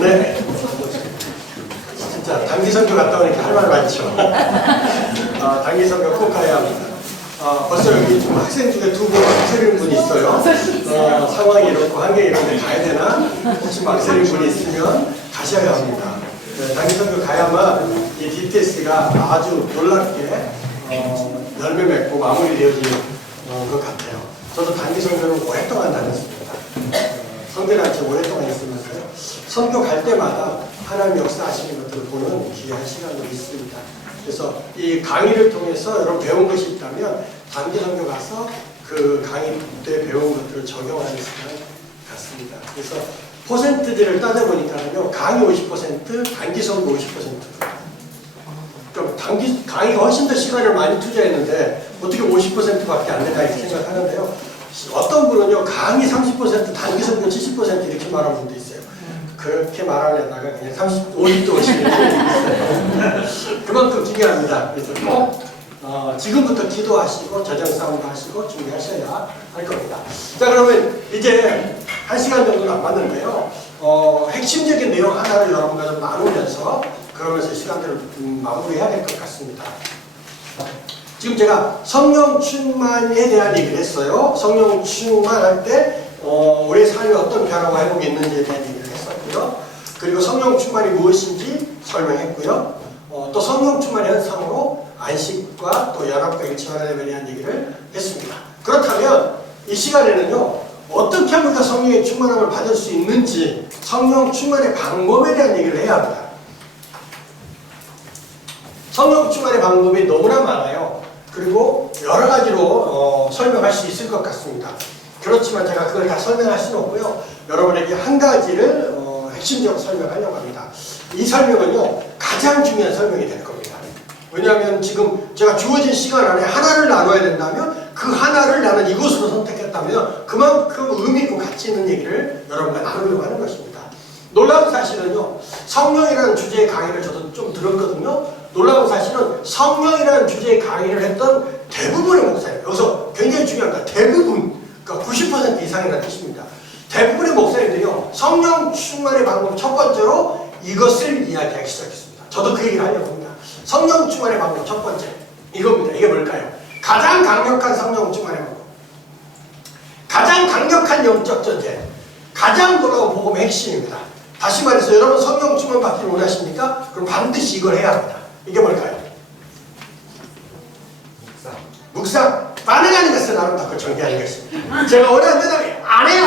네. 진짜 단기 선교 갔다 오니까 할 말 많죠. 단기 선교 꼭 가야 합니다. 벌써 여기 좀 학생 중에 두 분 망설이는 분이 있어요. 상황이 이렇고 한계 이런데 가야 되나? 혹시 망설이는 분이 있으면 가셔야 합니다. 네, 단기 선교 가야만 이 DTS가 아주 놀랍게 열매 맺고 마무리되어지는 것 같아요. 저도 단기 선교를 오랫동안 다녔습니다. 성대단체 오랫동안 있으면서요. 선교 갈 때마다 하나님 역사하시는 것들을 보는 귀한 시간이 있습니다. 그래서 이 강의를 통해서 여러분 배운 것이 있다면 단기 선교 가서 그 강의 때 배운 것들을 적용하는 시간 같습니다. 그래서 퍼센트들을 따져보니까요. 강의 50%, 단기 선교 50%. 그럼 강의가 훨씬 더 시간을 많이 투자했는데 어떻게 50%밖에 안 되나 이렇게 생각하는데요. 어떤 분은요. 강의 30%, 단기 선교 70% 이렇게 말하는 분도 있어요. 그렇게 말하려다가 그냥 50도 오시는 분이 있어요. 그만큼 중요합니다. 그래서 꼭 지금부터 기도하시고 저정싸움도 하시고 준비하셔야 할 겁니다. 자, 그러면 이제 1시간 정도 남았는데요. 핵심적인 내용 하나를 여러분과 좀 나누면서 그러면서 시간들을 마무리해야 될 것 같습니다. 지금 제가 성령 충만에 대한 얘기를 했어요. 성령 충만할 때 우리의 삶에 어떤 변화와 회복이 있는지에 대한 얘기를 했었고요. 그리고 성령 충만이 무엇인지 설명했고요. 또 성령 충만의 현상으로 안식과 또 연합과 일치하는 데 대한 얘기를 했습니다. 그렇다면 이 시간에는요. 어떻게 하면 그 성령의 충만함을 받을 수 있는지 성령 충만의 방법에 대한 얘기를 해야 합니다. 성령 충만의 방법이 너무나 많아요. 그리고 여러 가지로 설명할 수 있을 것 같습니다. 그렇지만 제가 그걸 다 설명할 수는 없고요. 여러분에게 한 가지를 핵심적으로 설명하려고 합니다. 이 설명은요. 가장 중요한 설명이 될 겁니다. 왜냐하면 지금 제가 주어진 시간 안에 하나를 나눠야 된다면 그 하나를 나는 이것으로 선택했다면 그만큼 의미 있고 가치 있는 얘기를 여러분과 나누려고 하는 것입니다. 놀라운 사실은요. 성령이라는 주제의 강의를 저도 좀 들었거든요. 놀라운 사실은 성령이라는 주제의 강의를 했던 대부분의 목사님, 여기서 굉장히 중요한 건 대부분, 그러니까 90% 이상이라는 뜻입니다. 대부분의 목사님들이요. 성령 충만의 방법 첫 번째로 이것을 이야기하기 시작했습니다. 저도 그 얘기를 하려고 합니다. 성령 충만의 방법 첫 번째 이겁니다. 이게 뭘까요? 가장 강력한 성령 충만의 방법, 가장 강력한 영적 전쟁, 가장 돌아온 복음의 핵심입니다. 다시 말해서 여러분 성령 충만 받기를 원하십니까? 그럼 반드시 이걸 해야 합니다. 이게 뭘까요? 묵상. 가능한 것은 아름답고 정결한 것입니다. 제가 원하는 대답이 안 해요.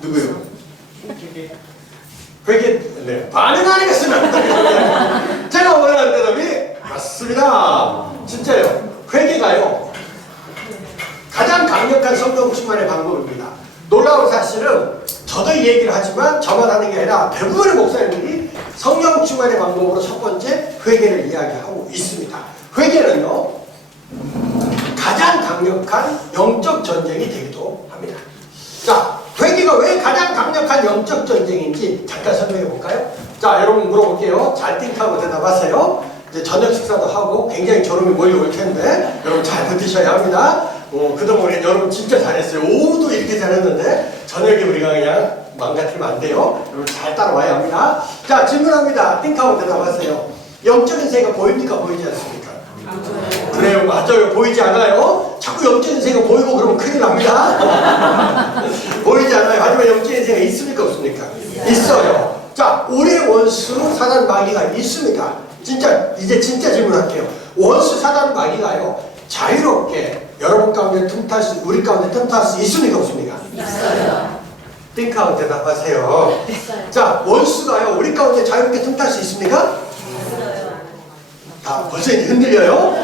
누구요? 네. 반응하는 것은 아름답고 제가 원하는 대답이 맞습니다. 진짜요. 회개가요. 가장 강력한 성령 충만의 방법입니다. 놀라운 사실은 저도 이 얘기를 하지만 저만 하는 게 아니라 대부분의 목사님들이 성령 충만의 방법으로 첫 번째 회개를 이야기하고 있습니다. 회개는요. 가장 강력한 영적 전쟁이 되기도 합니다. 자, 회개가 왜 가장 강력한 영적 전쟁인지 잠깐 설명해 볼까요? 자, 여러분 물어볼게요. 잘 띵하고 대답하세요. 이제 저녁 식사도 하고 굉장히 졸음이 몰려올 텐데 여러분 잘 버티셔야 합니다. 그동안 여러분 진짜 잘했어요. 오후도 이렇게 잘했는데 저녁에 우리가 그냥 망가뜨리면 안 돼요. 여러분 잘 따라와야 합니다. 자, 질문합니다. 띵하고 대답하세요. 영적인 세계가 보입니까? 보이지 않습니까? 그래요. 맞아요. 보이지 않아요. 자꾸 영적인 세계가 보이고 그러면 큰일 납니다. 보이지 않아요. 하지만 영적인 세계가 있습니까? 없습니까? 있어요. 자, 우리의 원수 사단 마귀가 있습니까? 이제 진짜 질문할게요. 원수 사단 마귀가요. 자유롭게 여러분 가운데 틈탈 수, 우리 가운데 틈탈 수 있습니까? 없습니까? 있어요. 띵크아웃 대답하세요. 있어요. 자, 원수가요. 우리 가운데 자유롭게 틈탈 수 있습니까? 있어요. 벌써 이제 흔들려요?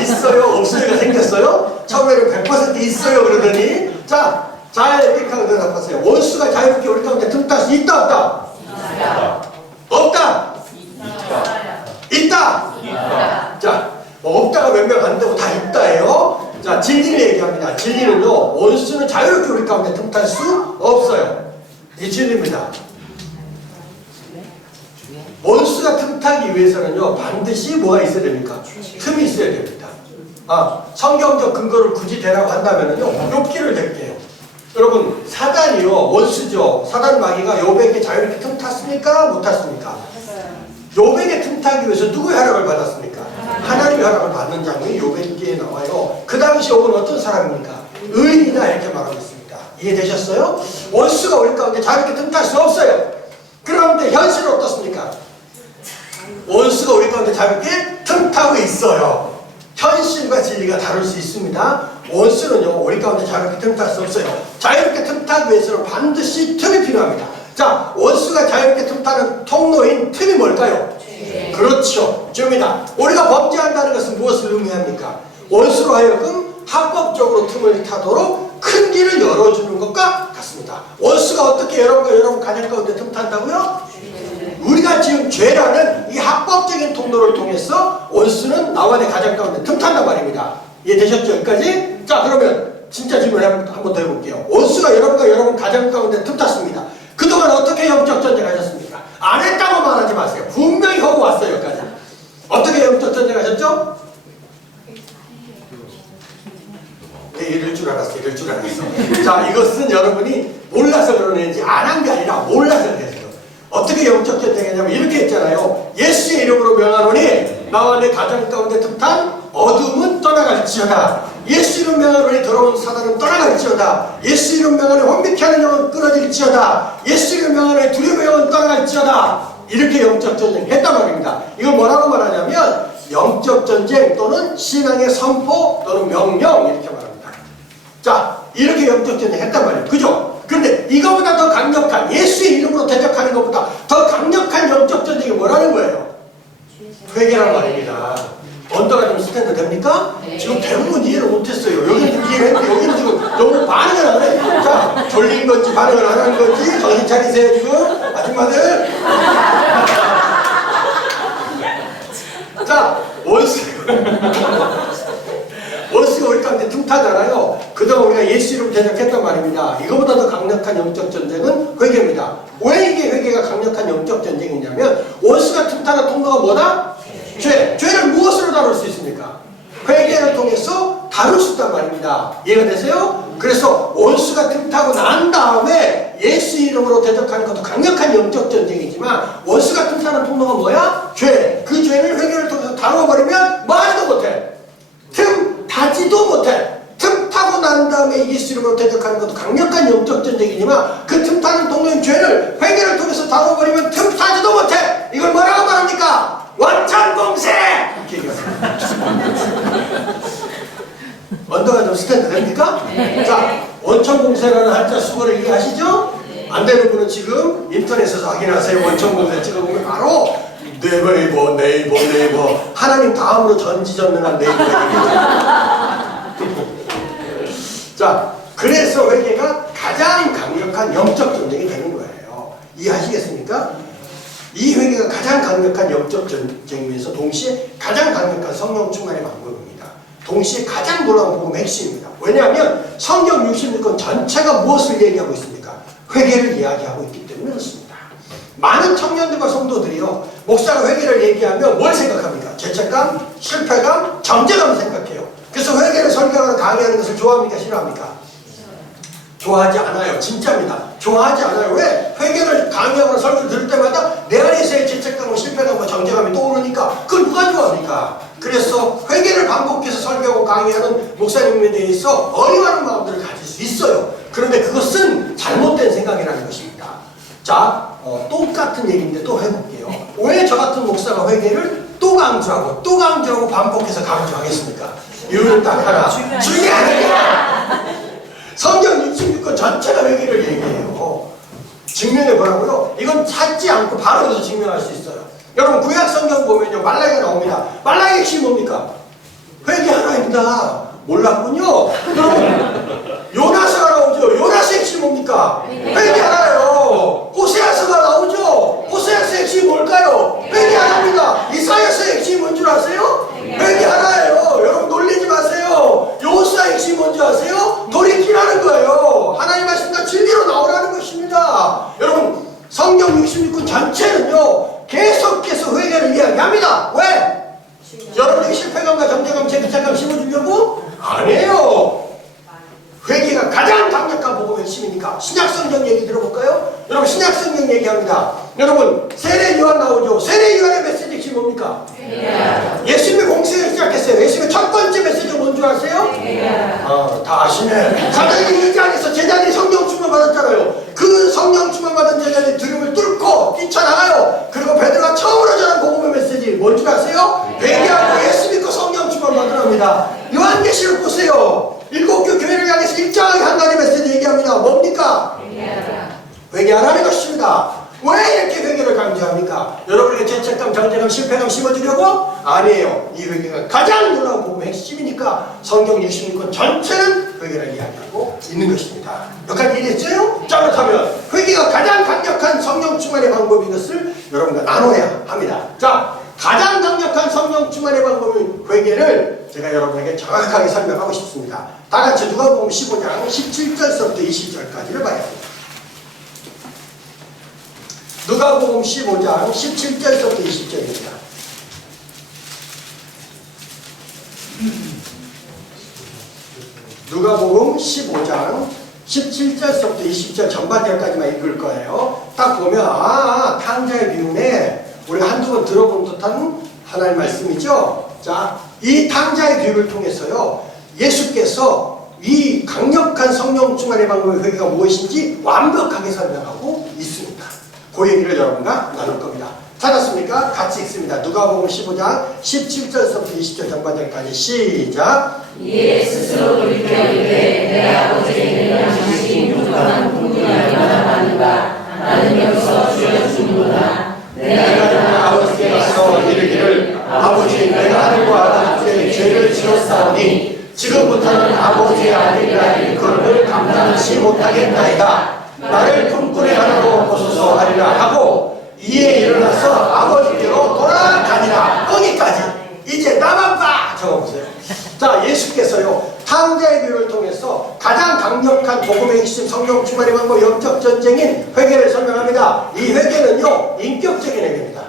있어요? 없어요가 생겼어요? 처음에는 100% 있어요 그러더니 자, 잘 띵크아웃 대답하세요. 원수가 자유롭게 우리 가운데 틈탈 수 있다 없다? 있어요. 없다? 있다? 자, 없다가 몇 명 안 되고 다 있다예요. 자, 진리를 얘기합니다. 진리는요, 원수는 자유롭게 우리 가운데 틈탈 수 없어요. 이게 진리입니다. 원수가 틈타기 위해서는요, 반드시 뭐가 있어야 됩니까? 틈이 있어야 됩니다. 성경적 근거를 굳이 대라고 한다면요, 욥기를 댈게요. 여러분 사단이요 원수죠. 사단 마귀가 욥에게 자유롭게 틈탔습니까? 못 탔습니까? 욥에게 틈타기 위해서 누구의 허락을 받았습니까? 하나님의 허락을 받는 장면이 욥에게 나와요. 그 당시 욥은 어떤 사람입니까? 의인이다 이렇게 말하고 있습니다. 이해되셨어요? 원수가 우리 가운데 자유롭게 틈탈 수 없어요. 그런데 현실은 어떻습니까? 원수가 우리 가운데 자유롭게 틈타고 있어요. 현실과 진리가 다를 수 있습니다. 원수는요 우리 가운데 자유롭게 틈탈 수 없어요. 자유롭게 틈타기 위해서는 반드시 틈이 필요합니다. 자, 원수가 자유롭게 틈타는 통로인 틈이 뭘까요? 그렇죠, 죄입니다. 우리가 범죄한다는 것은 무엇을 의미합니까? 원수로 하여금 합법적으로 틈을 타도록 큰 길을 열어주는 것과 같습니다. 원수가 어떻게 여러분 가정 가운데 틈탄다고요? 우리가 지금 죄라는 이 합법적인 통로를 통해서 원수는 나와 내 가정 가운데 틈탄단 말입니다. 이해되셨죠? 여기까지? 자, 그러면 진짜 질문 한번 더 해볼게요. 원수가 여러분 가정 가운데 틈탔습니다. 그동안 어떻게 영적 전쟁하셨습니까? 안 했다고 말하지 마세요. 분명히 하고 왔어요. 여기까지. 어떻게 영적 전쟁하셨죠? 이럴 줄 알았어. 자, 이것은 여러분이 몰라서 그러는지 안 한 게 아니라 몰라서 그랬어요. 어떻게 영적 전쟁했냐면 이렇게 했잖아요. 예수의 이름으로 명하노니 나와 내 가정 가운데 틈탄 어둠은 떠나갈지어다. 예수 이름 명하노니 더러운 사단은 떠나갈지어다. 예수 이름 명하노니 혼미케 하는 영은 끊어질지어다. 예수 이름 명하노니 두려움의 영은 떠나갈지어다. 이렇게 영적 전쟁 했단 말입니다. 이걸 뭐라고 말하냐면 영적 전쟁 또는 신앙의 선포 또는 명령 이렇게 말합니다. 자, 이렇게 영적 전쟁 했단 말이에요. 그죠? 그런데 이거보다 더 강력한 예수의 이름으로 대적하는 것보다 더 강력한 영적 전쟁이 뭐라는 거예요? 회개란 말입니다. 언더가 좀 스탠드 됩니까? 네. 지금 대부분 이해를 못했어요. 여기는 이해를 했는데 여기는 지금 너무 반응을 안 해. 자, 졸린 건지 반응을 안 하는 건지 정신 차리세요 지금 아줌마들. 자, 원수가 우리 가운데 틈타잖아요. 그동안 우리가 예수 이름 대적했단 말입니다. 이거보다 더 강력한 영적 전쟁은 회개입니다. 왜 이게 회개가 강력한 영적 전쟁이냐면 원수가 틈타는 통로가 뭐다? 죄를 무엇으로 다룰 수 있습니까? 회개를 통해서 다룰 수 있단 말입니다. 이해가 되세요? 그래서 원수가 틈타고 난 다음에 예수 이름으로 대적하는 것도 강력한 영적 전쟁이지만 원수가 틈타는 통로가 뭐야? 죄. 그 죄를 회개를 통해서 다뤄버리면 말도 못해. 틈 타지도 못해. 틈 타고 난 다음에 예수 이름으로 대적하는 것도 강력한 영적 전쟁이지만 그 틈 타는 통로인 죄를 회개를 통해서 다뤄버리면 틈 타지도 못해. 이걸 뭐라고 말합니까? 원천공세! 이렇게 얘기합니다. 언더가 좀 스탠드 됩니까? 네. 자, 원천공세라는 한자 수어를 이해하시죠? 네. 안 되는 분은 지금 인터넷에서 확인하세요. 원천공세 찍어보면 바로 네이버 하나님 다음으로 전지전능한 네이버입니다. 자, 그래서 회개가 가장 강력한 영적 전쟁이 되는 거예요. 이해하시겠습니까? 이 회개가 가장 강력한 영적 전쟁이면서 동시에 가장 강력한 성령 충만의 방법입니다. 동시에 가장 놀라운 복음의 핵심입니다. 왜냐하면 성경 66권 전체가 무엇을 얘기하고 있습니까? 회개를 이야기하고 있기 때문에 그렇습니다. 많은 청년들과 성도들이요, 목사가 회개를 얘기하면 뭘 생각합니까? 죄책감, 실패감, 정죄감을 생각해요. 그래서 회개를 설교하거나 강의하는 것을 좋아합니까? 싫어합니까? 좋아하지 않아요. 진짜입니다. 좋아하지 않아요. 왜? 회개를 강의하거나 설교를 들을 때마다 내 안에서의 죄책감과 실패감과 정죄감이 떠오르니까 그걸 누가 좋아합니까? 그래서 회개를 반복해서 설교하고 강의하는 목사님에 대해서 어리바른 마음들을 가질 수 있어요. 그런데 그것은 잘못된 생각이라는 것입니다. 자, 똑같은 얘기인데 또 해볼게요. 왜 저 같은 목사가 회개를 또 강조하고 반복해서 강조하겠습니까? 이유는 딱 하나. 중요하니까! 성경 66권 전체가 회개를 얘기해요. 증명해 보라고요? 이건 찾지 않고 바로 여기서 증명할 수 있어요. 여러분 구약 성경 보면요, 말라기가 나옵니다. 말라기 핵심이 뭡니까? 회개 하나입니다. 몰랐군요. 여러분 요나서가 나오죠. 요나서 핵심이 뭡니까? 회개 하나예요. 호세아서가 나오죠. 호세아서 핵심이 뭘까요? 회개 하나입니다. 이사야서 핵심이 뭔 줄 아세요? 회개 하나예요. 여러분 놀리지 마세요. 요수아 핵심이 뭔지 아세요? 돌이키라는 거예요. 하나님 말씀과 진리로 나오라는 것입니다. 여러분 성경 66권 전체는요, 계속해서 회개를 이야기합니다. 왜? 여러분에게 실패감과 정죄감, 죄책감 심어주려고? 아니에요. 회개가 가장 강력한 복음의 핵심이니까 신약성경 얘기 들어볼까요? 여러분 신약성경 얘기합니다. 여러분 세례 요한 나오죠. 세례 요한의 메시지 핵심이 뭡니까? 예수님의 공생을 시작했어요. 예수님의 첫 번째 메시지가 뭔 줄 아세요? 다 아시네. 사장님이 이 안에서 제자들이 성령 충만 받았잖아요. 그 성령 충만 받은 제자들이 두름을 뚫고 뛰쳐나가요. 그리고 베드로가 처음으로 전한 복음의 메시지 뭔 줄 아세요? 회개하고 예수 믿고 성령 충만 받으랍니다. 요한계시록 보세요. 일곱 교회를 향해서 일정하게 한 가지 메시지 얘기합니다. 뭡니까? 회개하라는 것입니다. 왜 이렇게 회개를 강조합니까? 여러분에게 죄책감, 정죄감, 실패감 심어주려고? 아니에요. 이 회개가 가장 놀라운 복음의 핵심이니까 성경 66권 전체는 회개를 이야기하고 있는 것입니다. 여기까지 이해했어요? 자, 그렇다면 회개가 가장 강력한 성령 충만의 방법인 것을 여러분과 나눠야 합니다. 자, 가장 강력한 성령 충만의 방법인 회개를 제가 여러분에게 정확하게 설명하고 싶습니다. 다 같이 누가복음 15장 17절부터 20절까지를 봐야 합니다. 누가복음 15장 17절부터 20절입니다. 누가복음 15장 17절부터 20절 전반절까지만 읽을 거예요. 딱 보면 탕자의 비유네. 우리가 한두 번 들어본 듯한 하나의 말씀이죠. 자, 이 탕자의 비유를 통해서요, 예수께서 이 강력한 성령 충만의 방법의 회개가 무엇인지 완벽하게 설명하고 있습니다. 그 얘기를 여러분과 나눌 겁니다. 찾았습니까? 같이 읽습니다. 누가복음 15장 17절부터 20절 전반절까지 시작. 이에 스스로 돌이켜 이르되 내 아버지에게 당신이 부족한 궁극을 받는가 나는 여기서 주여 주는구나. 내가 아버지께 가서 이르기를 아버지 내가 하늘과 아버지께 죄를 지었사오니 지금부터는 아버지의 아들이라 일컬음을 감당하지 못하겠나이다. 나를 품꾼의 하나로 보소서 하리라 하고 이에 일어나서 아버지께로 돌아가니라. 거기까지. 이제 나만 봐! 적어보세요. 자, 예수께서요 탕자의 비유를 통해서 가장 강력한 복음의 핵심 성령 충만의 방법 영적 전쟁인 회개를 설명합니다. 이 회개는요 인격적인 회개입니다.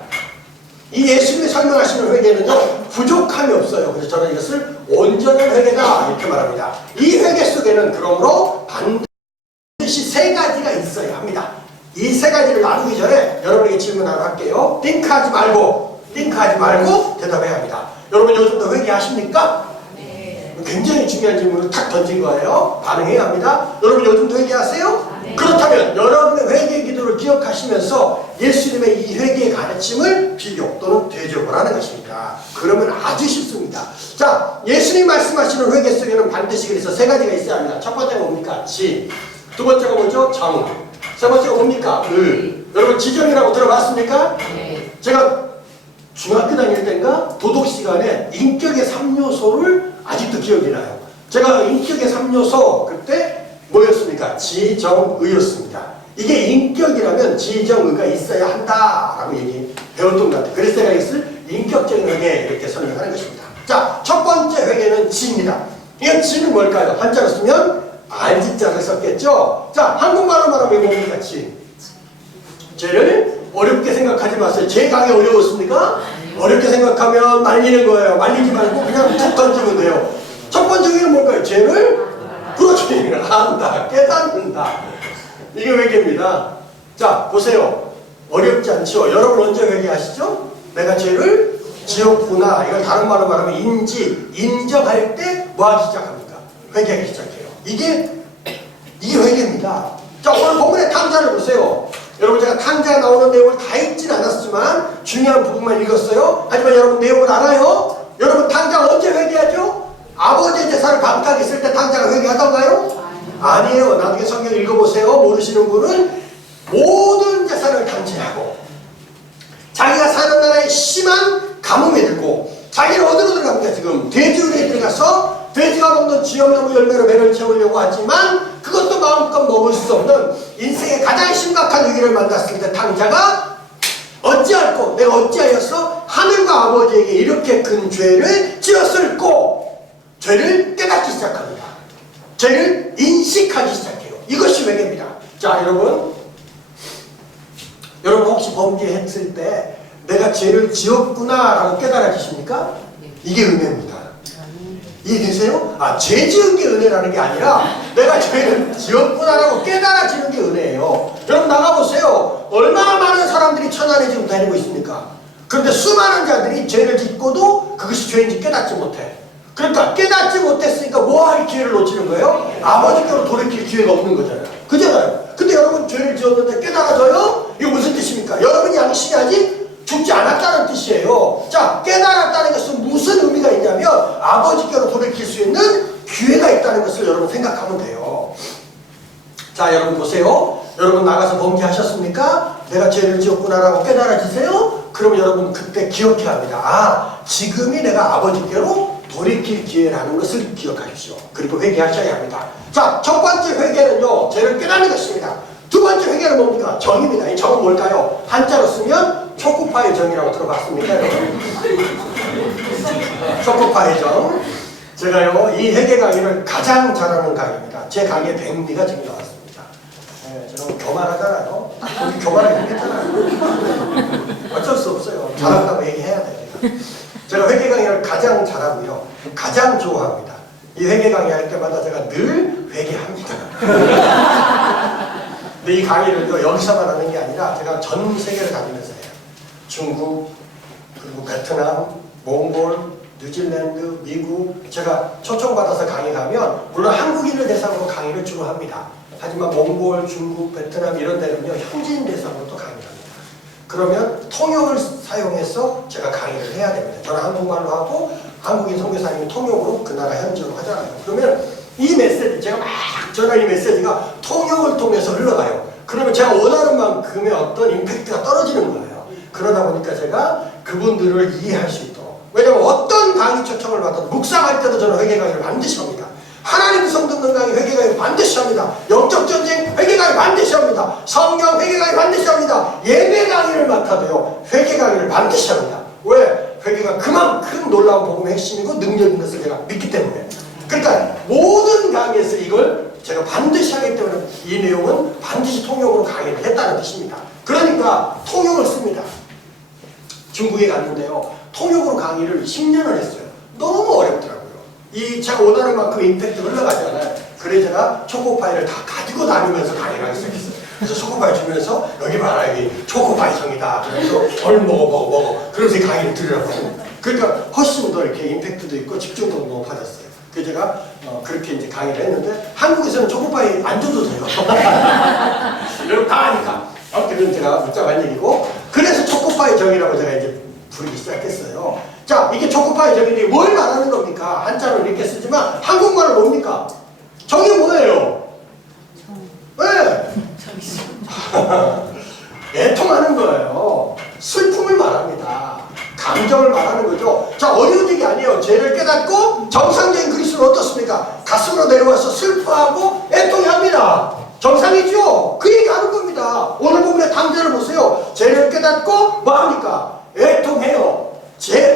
이 예수님이 설명하시는 회개는요 부족함이 없어요. 그래서 저는 이것을 온전한 회개다 이렇게 말합니다. 이 회개 속에는 그러므로 반드시 세 가지가 있어야 합니다. 이 세 가지를 나누기 전에 여러분에게 질문 하나 할게요. 띵크하지 말고 대답해야 합니다. 여러분 요즘도 회개하십니까? 네. 굉장히 중요한 질문을 탁 던진 거예요. 반응해야 합니다. 여러분 요즘도 회개하세요? 네. 그렇다면 여러분의 회개 기도를 기억하시면서 예수님의 이 회개의 가르침을 비교 또는 되져보라는 것입니다. 그러면 아주 쉽습니다. 자, 예수님 말씀하시는 회개 속에는 반드시 그래서 세 가지가 있어야 합니다. 첫 번째가 뭡니까? 지. 두 번째가 뭐죠? 정. 세 번째가 뭡니까? 여러분 지정이라고 들어봤습니까? 네. 제가 중학교 다닐 때인가 도덕 시간에 인격의 3요소를 아직도 기억이 나요. 제가 인격의 3요소 그때 뭐였습니까? 지정의였습니다. 이게 인격이라면 지정의가 있어야 한다라고 배웠던 것 같아요. 그래서 제가 이것을 인격적인 회개 이렇게 설명하는 것입니다. 자, 첫 번째 회개는 지입니다. 이건 지는 뭘까요? 한자로 쓰면 알지자를 썼겠죠. 자, 한국말로 말하면 뭡니까? 지. 죄를 어렵게 생각하지 마세요. 죄 강이 어려웠습니까? 어렵게 생각하면 말리는 거예요. 말리지 말고 그냥 툭 던지면 돼요. 첫 번째 회개는 뭘까요? 죄를 그렇지 안다, 깨닫는다. 이게 회개입니다. 자, 보세요. 어렵지 않죠? 여러분 언제 회개하시죠? 내가 죄를 지었구나. 이걸 다른 말로 말하면 인정할 때 뭐 하기 시작합니까? 회개하기 시작해요. 이게 회개입니다. 자, 오늘 본문의 탕자를 보세요. 여러분 제가 탕자가 나오는 내용을 다 읽진 않았지만 중요한 부분만 읽었어요. 하지만 여러분 내용을 알아요? 여러분 탕자가 언제 회개하죠? 아버지의 제사를 방탕했을 때 탕자가 회개하던가요? 아니에요. 나중에 성경 읽어보세요. 모르시는 분은 모든 제사를 탕진하고 자기가 사는 나라에 심한 가뭄이 들고 자기는 어디로 들어갑니까? 지금 돼지우리에 들어가서 돼지가 먹는 쥐염나무 열매로 배를 채우려고 하지만 그것도 마음껏 먹을 수 없는 인생의 가장 심각한 위기를 만났을 때 탕자가 어찌할꼬 내가 어찌하였어? 하늘과 아버지에게 이렇게 큰 죄를 지었을꼬 죄를 깨닫기 시작합니다. 죄를 인식하기 시작해요. 이것이 회개입니다. 자, 여러분 혹시 범죄했을 때 내가 죄를 지었구나 라고 깨달아지십니까? 이게 은혜입니다. 이해되세요? 죄 지은 게 은혜라는 게 아니라 내가 죄를 지었구나라고 깨달아지는 게 은혜예요. 여러분 나가보세요. 얼마나 많은 사람들이 천안에 지금 다니고 있습니까? 그런데 수많은 자들이 죄를 짓고도 그것이 죄인지 깨닫지 못해. 그러니까 깨닫지 못했으니까 뭐할 기회를 놓치는 거예요? 아버지께로 돌이킬 기회가 없는 거잖아요. 그잖아요. 근데 여러분 죄를 지었는데 깨달아져요? 이거 무슨 뜻입니까? 여러분이 양심이 아직 죽지 않았다는 뜻이에요. 자, 깨달았다는 것은 무슨 의미가 있냐면 아버지께로 돌이킬 수 있는 기회가 있다는 것을 여러분 생각하면 돼요. 자, 여러분 보세요. 여러분 나가서 범죄하셨습니까? 내가 죄를 지었구나라고 깨달아지세요? 그럼 여러분 그때 기억해야 합니다. 지금이 내가 아버지께로 돌이킬 기회라는 것을 기억하십시오. 그리고 회개하셔야 합니다. 자, 첫 번째 회개는요, 죄를 깨닫는 것입니다. 두 번째 회개는 뭡니까? 정입니다. 이 정은 뭘까요? 한자로 쓰면 초코파이 정이라고 들어봤습니까, 여러분? 초코파이 정. 제가요, 이 회개 강의를 가장 잘하는 강의입니다. 제 강의에 백미가 지금 나왔습니다. 네, 저는 교만하잖아요. 우리 교만하게 생겼잖아요. 어쩔 수 없어요. 잘한다고 얘기해야 돼요. 제가 회개 강의를 가장 잘하고요. 가장 좋아합니다. 이 회개 강의 할 때마다 제가 늘 회개합니다. 근데 이 강의를 여기서만 하는 게 아니라 제가 전 세계를 다니면서 해요. 중국, 그리고 베트남, 몽골, 뉴질랜드, 미국. 제가 초청받아서 강의 가면 물론 한국인을 대상으로 강의를 주로 합니다. 하지만 몽골, 중국, 베트남 이런 데는요 현지인 대상으로 또 강의를 합니다. 그러면 통역을 사용해서 제가 강의를 해야 됩니다. 저는 한국말로 하고 한국인 선교사님이 통역으로 그 나라 현지어로 하잖아요. 그러면 이 메시지, 제가 막 전할 이 메시지가 통역을 통해서 흘러가요. 그러면 제가 원하는 만큼의 어떤 임팩트가 떨어지는 거예요. 그러다 보니까 제가 그분들을 이해할 수 있도록. 왜냐면 어떤 강의 초청을 받아도 묵상할 때도 저는 회개 강의를 반드시 합니다. 하나님 성 듣는 강의 회개 강의 반드시 합니다. 영적 전쟁 회개 강의 반드시 합니다. 성경 회개 강의 반드시 합니다. 예배 강의를 맡아도요 회개 강의를 반드시 합니다. 왜? 회개가 그만큼 놀라운 복음의 핵심이고 능력인 것을 제가 믿기 때문에. 그러니까 모든 강의에서 이걸 제가 반드시 하기 때문에 이 내용은 반드시 통역으로 강의를 했다는 뜻입니다. 그러니까 통역을 씁니다. 중국에 갔는데요 통역으로 강의를 10년을 했어요. 너무 어렵더라고요. 이 제가 원하는 만큼 임팩트 흘러가잖아요. 그래서 제가 초코파이를 다 가지고 다니면서 강의를 하기 시작했어요. 그래서 초코파이 주면서 여기 봐라, 여기 초코파이 정이다. 그래서 얼른 먹어. 그러면서 이 강의를 들으라고 합니다. 그러니까 훨씬 더 이렇게 임팩트도 있고 집중도도 높아졌어요. 그래서 제가 그렇게 이제 강의를 했는데 한국에서는 초코파이 안 줘도 돼요. 여러분 다 아니까. 아무튼 제가 묵상한 얘기고, 그래서 초코파이 정이라고 제가 이제 부르기 시작했어요. 자, 이게 초코파이 정인데 뭘 말하는 겁니까? 한자로 이렇게 쓰지만 한국말은 뭡니까? 정이 뭐예요? 왜? 애통하는 거예요. 슬픔을 말합니다. 감정을 말하는 거죠. 자, 어려운 얘기 아니에요. 죄를 깨닫고 정상적인 그리스도는 어떻습니까? 가슴으로 내려와서 슬퍼하고 애통합니다. 정상이죠? 그 얘기 하는 겁니다. 오늘 본문의 탕자를 보세요. 죄를 깨닫고 뭐 합니까? 애통해요.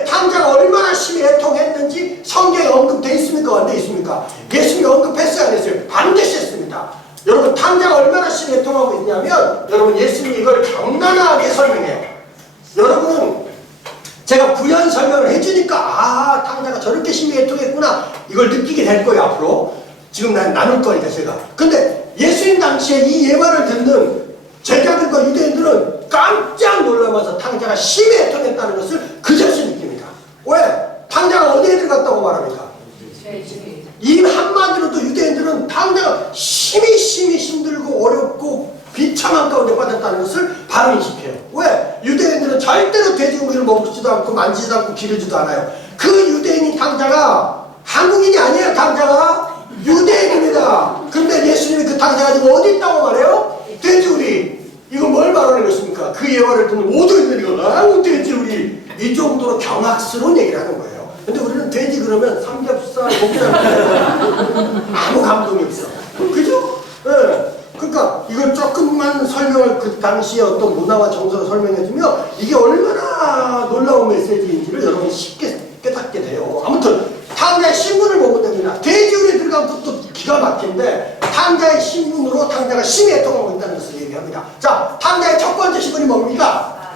탕자가 얼마나 심히 애통했는지 성경에 언급되어 있습니까? 안 되어 있습니까? 예수님이 언급했어요? 안 했어요? 반드시 했습니다. 여러분 탕자가 얼마나 심히 애통하고 있냐면 여러분 예수님이 이걸 장난하게 설명해요. 여러분은 제가 부연 설명을 해주니까 탕자가 저렇게 심히 애통했구나 이걸 느끼게 될 거예요. 앞으로 지금 난 나눌 거니까 제가. 근데 예수님 당시에 이 예화를 듣는 제자들과 유대인들은 깜짝 놀라면서 탕자가 심히 애통했다는 것을 그제서 느낍니다. 왜? 탕자가 어디에 들어갔다고 말합니까? 이 한마디로도 유대인들은 탕자가 심히 힘들고 어렵고 비참한 가운데 빠졌다는 것을 바로 인식해요. 왜? 유대인들은 절대로 돼지고기를 먹지도 않고 만지지도 않고 기르지도 않아요. 그 유대인인 탕자가 한국인이 아니에요. 탕자가 유대인입니다. 근데 예수님이 그 탕자가 지금 어디 있다고 말해요? 돼지우리. 이건 뭘 말하는 것입니까? 그 예화를 듣는 모든 이들이 아우 돼지우리. 이 정도로 경악스러운 얘기를 하는 거예요. 근데 우리는 돼지 그러면 삼겹살, 고기를 아무 감동이 없어. 그죠? 네. 그러니까 이걸 조금만 설명을 그 당시의 어떤 문화와 정서를 설명해주면 이게 얼마나 놀라운 메시지인지를 여러분이 쉽게 깨닫게 돼요. 아무튼 탕자의 신분을 보면 됩니다. 돼지우리에 들어간 것도 기가 막힌데 탕자의 신분으로 탕자가 심히 애통하고 있다는 것을 얘기합니다. 자, 탕자의 첫 번째 신분이 뭡니까?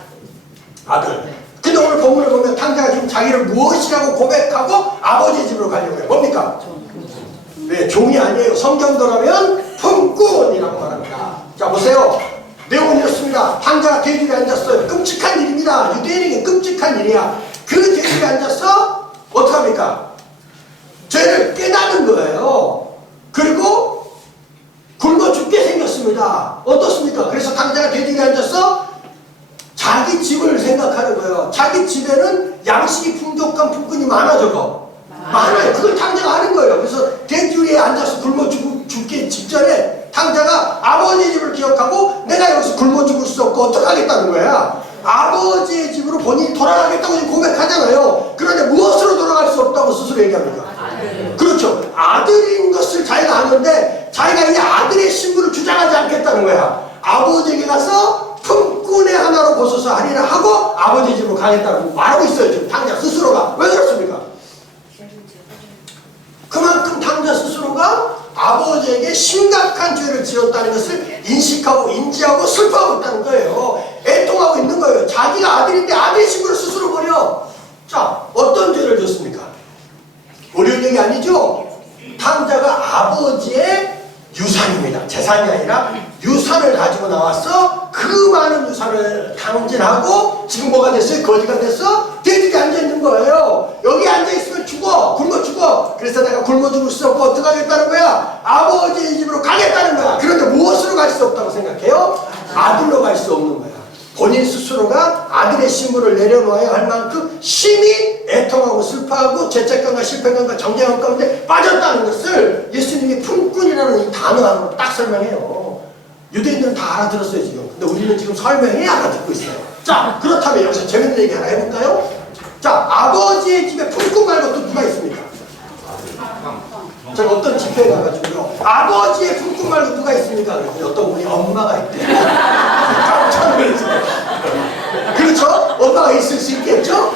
아들. 근데 오늘 본문을 보면 탕자가 지금 자기를 무엇이라고 고백하고 아버지 집으로 가려고 해요. 뭡니까? 네, 종이 아니에요. 성경도라면 품꾼이라고 말합니다. 자, 보세요. 내용은 이렇습니다. 탕자가 돼지에 앉았어요. 끔찍한 일입니다. 유대인에게 끔찍한 일이야. 그 돼지에 앉아서 어떡합니까? 죄를 깨닫는 거예요. 그리고 굶어 죽게 생겼습니다. 어떻습니까? 그래서 탕자가 돼지에 앉아서 자기 집을 생각하는 거예요. 자기 집에는 양식이 풍족한 품꾼이 많아져요. 많아요. 그걸 탕자가 하는 거예요. 그래서 돼지 위에 앉아서 굶어 죽기 직전에 탕자가 아버지 집을 기억하고 내가 여기서 굶어 죽을 수 없고 어떡하겠다는 거야. 아버지의 집으로 본인이 돌아가겠다고 지금 고백하잖아요. 그런데 무엇으로 돌아갈 수 없다고 스스로 얘기합니다. 그렇죠. 아들인 것을 자기가 아는데 자기가 이 아들의 신분을 주장하지 않겠다는 거야. 아버지에게 가서 품꾼의 하나로 보소서 하리라 하고 아버지 집으로 가겠다고 말하고 있어요. 지금 탕자 스스로가. 왜 그렇습니까? 그만큼 탕자 스스로가 아버지에게 심각한 죄를 지었다는 것을 인식하고 인지하고 슬퍼하고 있다는 거예요. 애통하고 있는 거예요. 자기가 아들인데 아들의 신분을 스스로 버려. 자, 어떤 죄를 지었습니까? 어려운 얘기 아니죠? 탕자가 아버지의 유산입니다. 재산이 아니라 유산을 가지고 나와서 그 많은 유산을 탕진하고 지금 뭐가 됐어요? 거지가 됐어? 돼지에 앉아있는 거예요. 여기 앉아있으면 죽어. 굶어 죽어. 그래서 내가 굶어 죽을 수 없고 어떡하겠다는 거야? 아버지의 집으로 가겠다는 거야. 그런데 무엇으로 갈 수 없다고 생각해요? 아들로 갈 수 없는 거야. 본인 스스로가 아들의 신분을 내려놓아야 할 만큼 심히 애통하고 슬퍼하고 죄책감과 실패감과 정죄감 가운데 빠졌다는 것을 예수님이 품꾼이라는 이 단어로 딱 설명해요. 유대인들은 다 알아들었어요 지금. 근데 우리는 지금 설명해야 알아듣고 있어요. 자, 그렇다면 여기서 재밌는 얘기 하나 해볼까요? 자, 아버지의 집에 품꾼 말고 또 누가 있습니까? 제가 어떤 집회에 가가지고요, 아버지의 품꾼 말고 누가 있습니까? 그랬더니 어떤 분이 엄마가 있대. 깜짝 놀랐어요. 그렇죠? 엄마가 있을 수 있겠죠?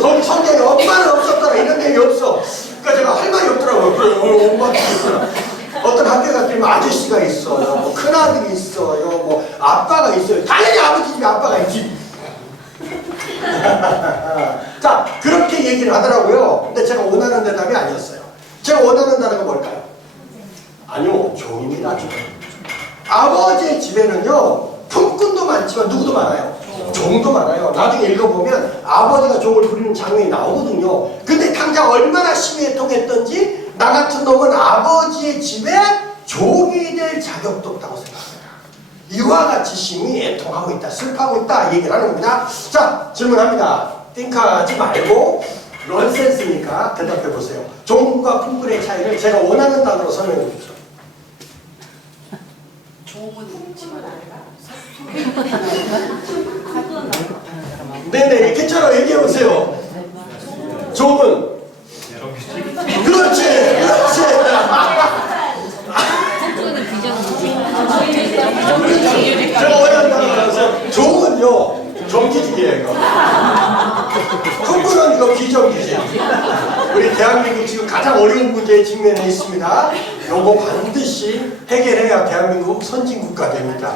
거기 성경에 엄마는 없었더라 이런 얘기 없어. 그러니까 제가 할 말이 없더라고요. 그래, 엄마가 있었구나. 어떤 학교 갔더니 아저씨가 있어요, 뭐 큰아들이 있어요, 뭐 아빠가 있어요. 당연히 아버지 집에 아빠가 있지. 자, 그렇게 얘기를 하더라고요. 근데 제가 원하는 대답이 아니었어요. 제가 원하는 단어가 뭘까요? 아니요, 종입니다. 종. 아버지의 집에는요, 품꾼도 많지만 누구도 많아요? 종도 많아요. 나중에 읽어보면 아버지가 종을 부리는 장면이 나오거든요. 근데 탕자가 얼마나 심히 애통했던지 나 같은 놈은 아버지의 집에 종이 될 자격도 없다고 생각합니다. 이와 같이 심히 애통하고 있다, 슬퍼하고 있다 얘기를 하는 겁니다. 자, 질문합니다. 띵카하지 말고 넌센스니까 대답해 보세요. 종과 품꾼의 차이를 제가 원하는 단어로 설명해 주십시오. 종은 집안 네네, 괜찮아. 얘기해 보세요. 종은 그렇지, 그렇지. 제가 원하는 단어로 종은요, 정규직이에요. 이거. 품꾼은 이거 비정규직. 우리 대한민국 지금 가장 어려운 문제에 직면해 있습니다. 요거 반드시 해결해야 대한민국 선진국가 됩니다.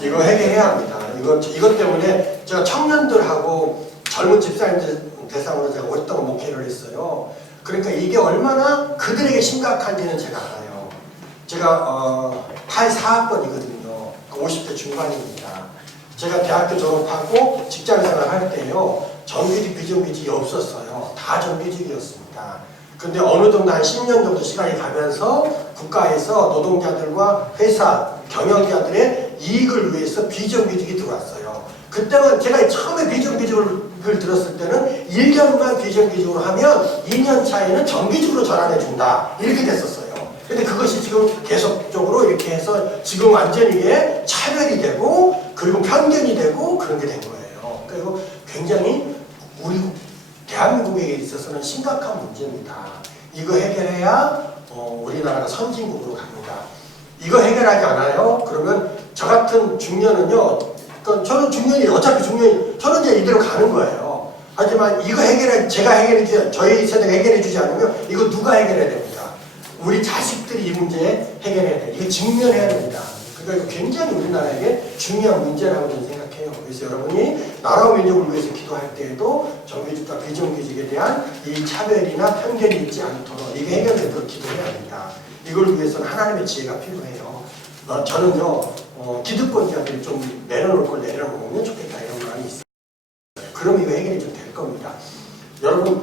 이거 해결해야 합니다. 이것 때문에 제가 청년들하고 젊은 집사님들 대상으로 제가 오랫동안 목회를 했어요. 그러니까 이게 얼마나 그들에게 심각한지는 제가 알아요. 제가 84학번이거든요. 50대 중반입니다. 제가 대학교 졸업하고 직장생활 할 때요, 정규직 비정규직이 없었어요. 다 정규직이었습니다. 근데 어느 정도 한 10년 정도 시간이 가면서 국가에서 노동자들과 회사, 경영자들의 이익을 위해서 비정규직이 들어왔어요. 그때는 제가 처음에 비정규직을 들었을 때는 1년만 비정규직으로 하면 2년 차에는 정규직으로 전환해준다, 이렇게 됐었어요. 근데 그것이 지금 계속적으로 이렇게 해서 지금 완전히 이게 차별이 되고 그리고 편견이 되고 그런 게 된 거예요. 그리고 굉장히 우리 대한민국에 있어서는 심각한 문제입니다. 이거 해결해야 우리나라가 선진국으로 갑니다. 이거 해결하지 않아요? 그러면 저 같은 중년은요, 그러니까 저는 중년이 어차피 중년이 저는 이제 이대로 가는 거예요. 하지만 이거 제가 해결해주지, 저희 세대가 해결해주지 않으면 이거 누가 해결해야 됩니까? 우리 자식들이 이 문제 해결해야 돼요. 이거 직면해야 됩니다. 그러니까 이거 굉장히 우리나라에게 중요한 문제라고 저는 생각해요. 생각해요. 그래서 여러분이 나라와 민족을 위해서 기도할 때에도 정규직과 비정규직에 대한 이 차별이나 편견이 있지 않도록 이게 해결되도록 기도해야 합니다. 이걸 위해서는 하나님의 지혜가 필요해요. 저는요, 기득권자들이 좀 내려놓을 걸 내려놓으면 좋겠다 이런 마음이 있어요. 그럼 이거 해결이 좀 될 겁니다. 여러분,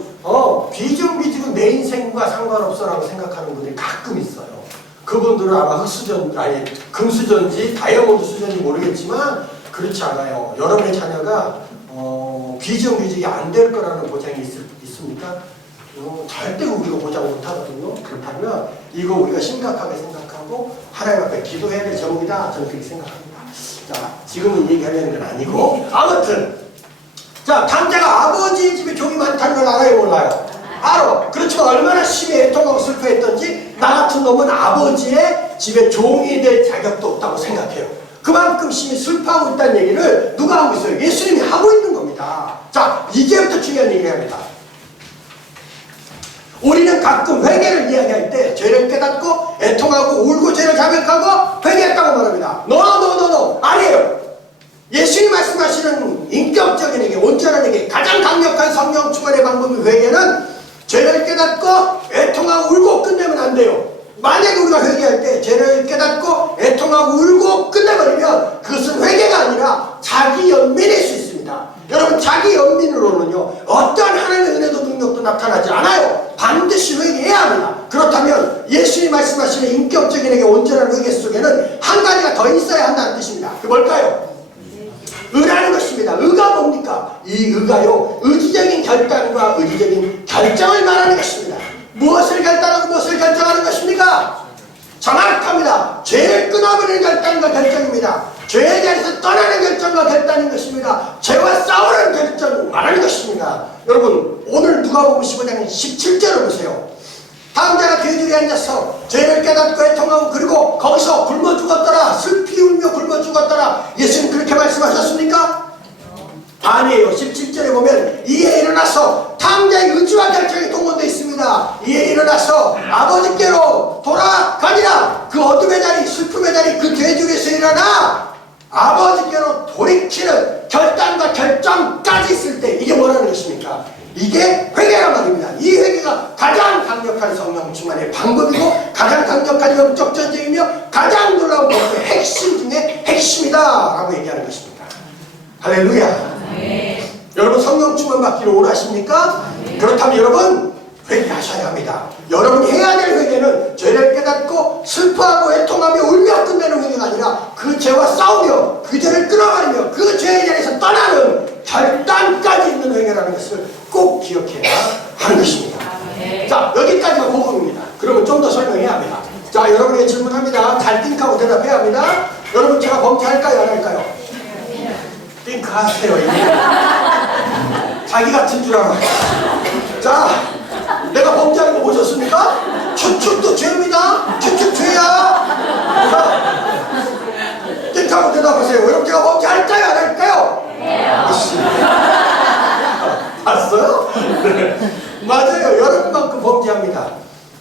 비정규직은 내 인생과 상관없어라고 생각하는 분들이 가끔 있어요. 그분들은 아마 금수저인지 다이아몬드 수저인지 모르겠지만 그렇지 않아요. 여러분의 자녀가 비정규직이 안 될 거라는 보장이 있습니까? 절대 우리가 보장 못하거든요. 그렇다면 이거 우리가 심각하게 생각하고 하나님 앞에 기도해야 될 제목이다. 저는 그렇게 생각합니다. 자, 지금은 얘기하려는 건 아니고 아무튼 자, 탐자가 아버지의 집에 종이 많다는 걸 알아요, 몰라요? 알아. 그렇지만 얼마나 심히 애통하고 슬퍼했던지 나 같은 놈은 아버지의 집에 종이 될 자격도 없다고 생각해요. 그만큼 심히 슬퍼하고 있다는 얘기를 누가 하고 있어요? 예수님이 하고 있는 겁니다. 자, 이제부터 중요한 얘기를 합니다. 우리는 가끔 회개를 이야기할 때 죄를 깨닫고 애통하고 울고 죄를 자백하고 회개했다고 말합니다. 노 아니에요. 예수님 말씀하시는 인격적인 회개, 온전한 회개, 가장 강력한 성령 충만의 방법이 회개는 죄를 깨닫고 애통하고 울고 끝내면 안 돼요. 만약에 우리가 회개할 때 죄를 깨닫고 애통하고 울고 끝내버리면 그것은 회개가 아니라 자기 연민일 수 있습니다. 여러분, 자기 연민으로는요 어떠한 하나님의 은혜도 능력도 나타나지 않아요. 반드시 회개해야 합니다. 그렇다면 예수님 말씀하시는 인격적인 회개, 온전한 회개 속에는 한 가지가 더 있어야 한다는 뜻입니다. 그게 뭘까요? 의라는 것입니다. 의가 뭡니까? 이 의가요, 의지적인 결단과 의지적인 결정을 말하는 것입니다. 무엇을 결단하고 무엇을 결정하는 것입니까? 정확합니다. 죄를 끊어버리는 결단과 결정입니다. 죄에 대해서 떠나는 결정과 결단인 것입니다. 죄와 싸우는 결정을 말하는 것입니다. 여러분, 오늘 누가복음 15장 17절을 보세요. 탐자가 돼지에 앉아서 죄를 깨닫고 애통하고 그리고 거기서 굶어 죽었더라. 슬피 울며 굶어 죽었더라. 예수님 그렇게 말씀하셨습니까? 아니에요. 17절에 보면 이에 일어나서 탐자의 의지와 결정이 동원되어 있습니다. 이에 일어나서 아버지께로 돌아가니라. 그 어둠의 자리, 슬픔의 자리, 그 돼지에서 일어나 아버지께로 돌이키는 결단과 결정까지 있을 때 이게 뭐라는 것입니까? 이게 회개란 말입니다. 이 회개가 가장 강력한 성령 충만의 방법이고 가장 강력한 영적 전쟁이며 가장 놀라운 것의 핵심 중에 핵심이다 라고 얘기하는 것입니다. 할렐루야. 네. 여러분, 성령 충만 받기를 원하십니까? 네. 그렇다면 여러분 회개하셔야 합니다. 여러분이 해야 될 회개는 죄를 깨닫고 슬퍼하고 애통하며 울며 끝내는 회개가 아니라 그 죄와 싸우며 그 죄를 끊어버리며 그 죄의 자리에서 떠나는 결단까지 있는 회개라는 것을 꼭 기억해야 하는 것입니다. 자, 여기까지가 복음입니다. 그러면 좀 더 설명해야 합니다. 자, 여러분에게 질문합니다. 잘 띵크하고 대답해야 합니다. 여러분, 제가 범죄할까요? 안 할까요? 띵크하세요. 자기 같은 줄 알아. 자, 내가 범죄하는 거 보셨습니까? 추측도 죄입니다. 추측 죄야. 자, 띵크하고 대답하세요. 여러분, 제가 범죄할까요? 안 할까요? 봤어요? 네. 맞아요. 여러분만큼 범죄합니다.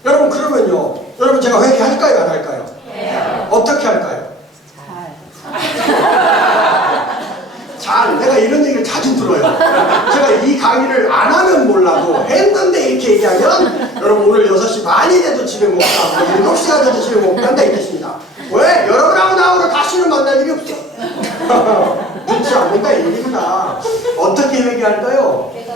여러분, 그러면요, 여러분 제가 회개할까요? 안 할까요? 어떻게 할까요? 잘. 내가 이런 얘기를 자주 들어요. 제가 이 강의를 안 하면 몰라도 했는데 이렇게 얘기하면 여러분 오늘 6시 반이 돼도 집에 못 가고 7시가 돼도 집에 못 간다 이 뜻입니다. 왜? 여러분하고 나하고 다시는 만날 일이 없어. 눈치 안 본다 이 얘기입니다. 어떻게 회개할까요? 네,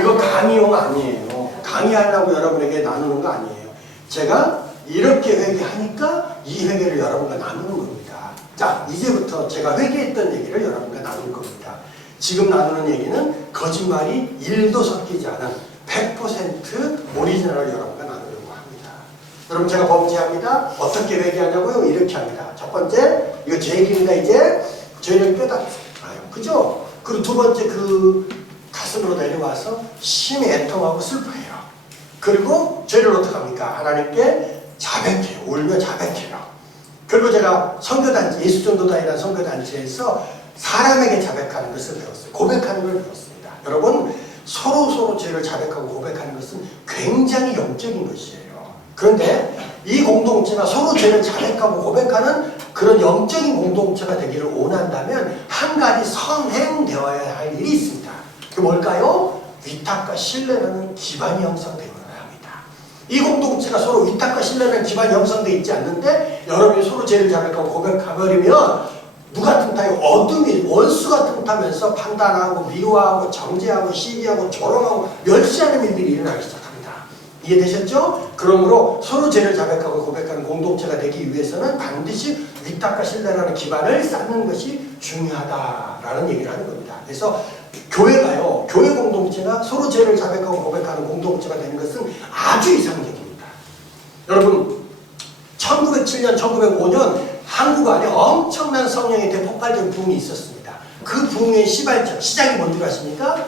이거 강의용 아니에요. 강의하려고 여러분에게 나누는 거 아니에요. 제가 이렇게 회개하니까 이 회개를 여러분과 나누는 겁니다. 자, 이제부터 제가 회개했던 얘기를 여러분과 나눌 겁니다. 지금 나누는 얘기는 거짓말이 1도 섞이지 않은 100% 오리지널을 여러분과 나누려고 합니다. 여러분, 제가 범죄합니다. 어떻게 회개하냐고요? 이렇게 합니다. 첫 번째, 이거 제 얘기입니다. 이제 죄를 깨닫아요. 그죠? 그리고 두 번째, 그 가슴으로 내려와서 심히 애통하고 슬퍼해요. 그리고 죄를 어떻게 합니까? 하나님께 자백해요. 울며 자백해요. 그리고 제가 선교단체, 예수전도단이라는 선교단체에서 사람에게 자백하는 것을 배웠어요. 고백하는 걸 배웠습니다. 여러분, 서로 죄를 자백하고 고백하는 것은 굉장히 영적인 것이에요. 그런데 이 공동체가 서로 죄를 자백하고 고백하는 그 그런 영적인 공동체가 되기를 원한다면 한 가지 선행되어야 할 일이 있습니다. 그 뭘까요? 위탁과 신뢰라는 기반이 형성되어야 합니다. 이 공동체가 서로 위탁과 신뢰라는 기반이 형성되어 있지 않는데 여러분이 서로 죄를 자백하고 고백해버리면 누가 틈타요? 어둠이 원수가 틈타면서 판단하고 미워하고 정죄하고 시기하고 조롱하고 멸시하는 일들이 일어나기 시작합니다. 이해되셨죠? 그러므로 서로 죄를 자백하고 고백하는 공동체가 되기 위해서는 반드시 위탁과 신뢰라는 기반을 쌓는 것이 중요하다라는 얘기를 하는 겁니다. 그래서 교회가요, 교회 공동체가 서로 죄를 자백하고 고백하는 공동체가 되는 것은 아주 이상적입니다. 여러분 1907년, 1905년 한국 안에 엄청난 성령의 대폭발적인 부흥이 있었습니다. 그 부흥의 시작이 뭔지 아십니까?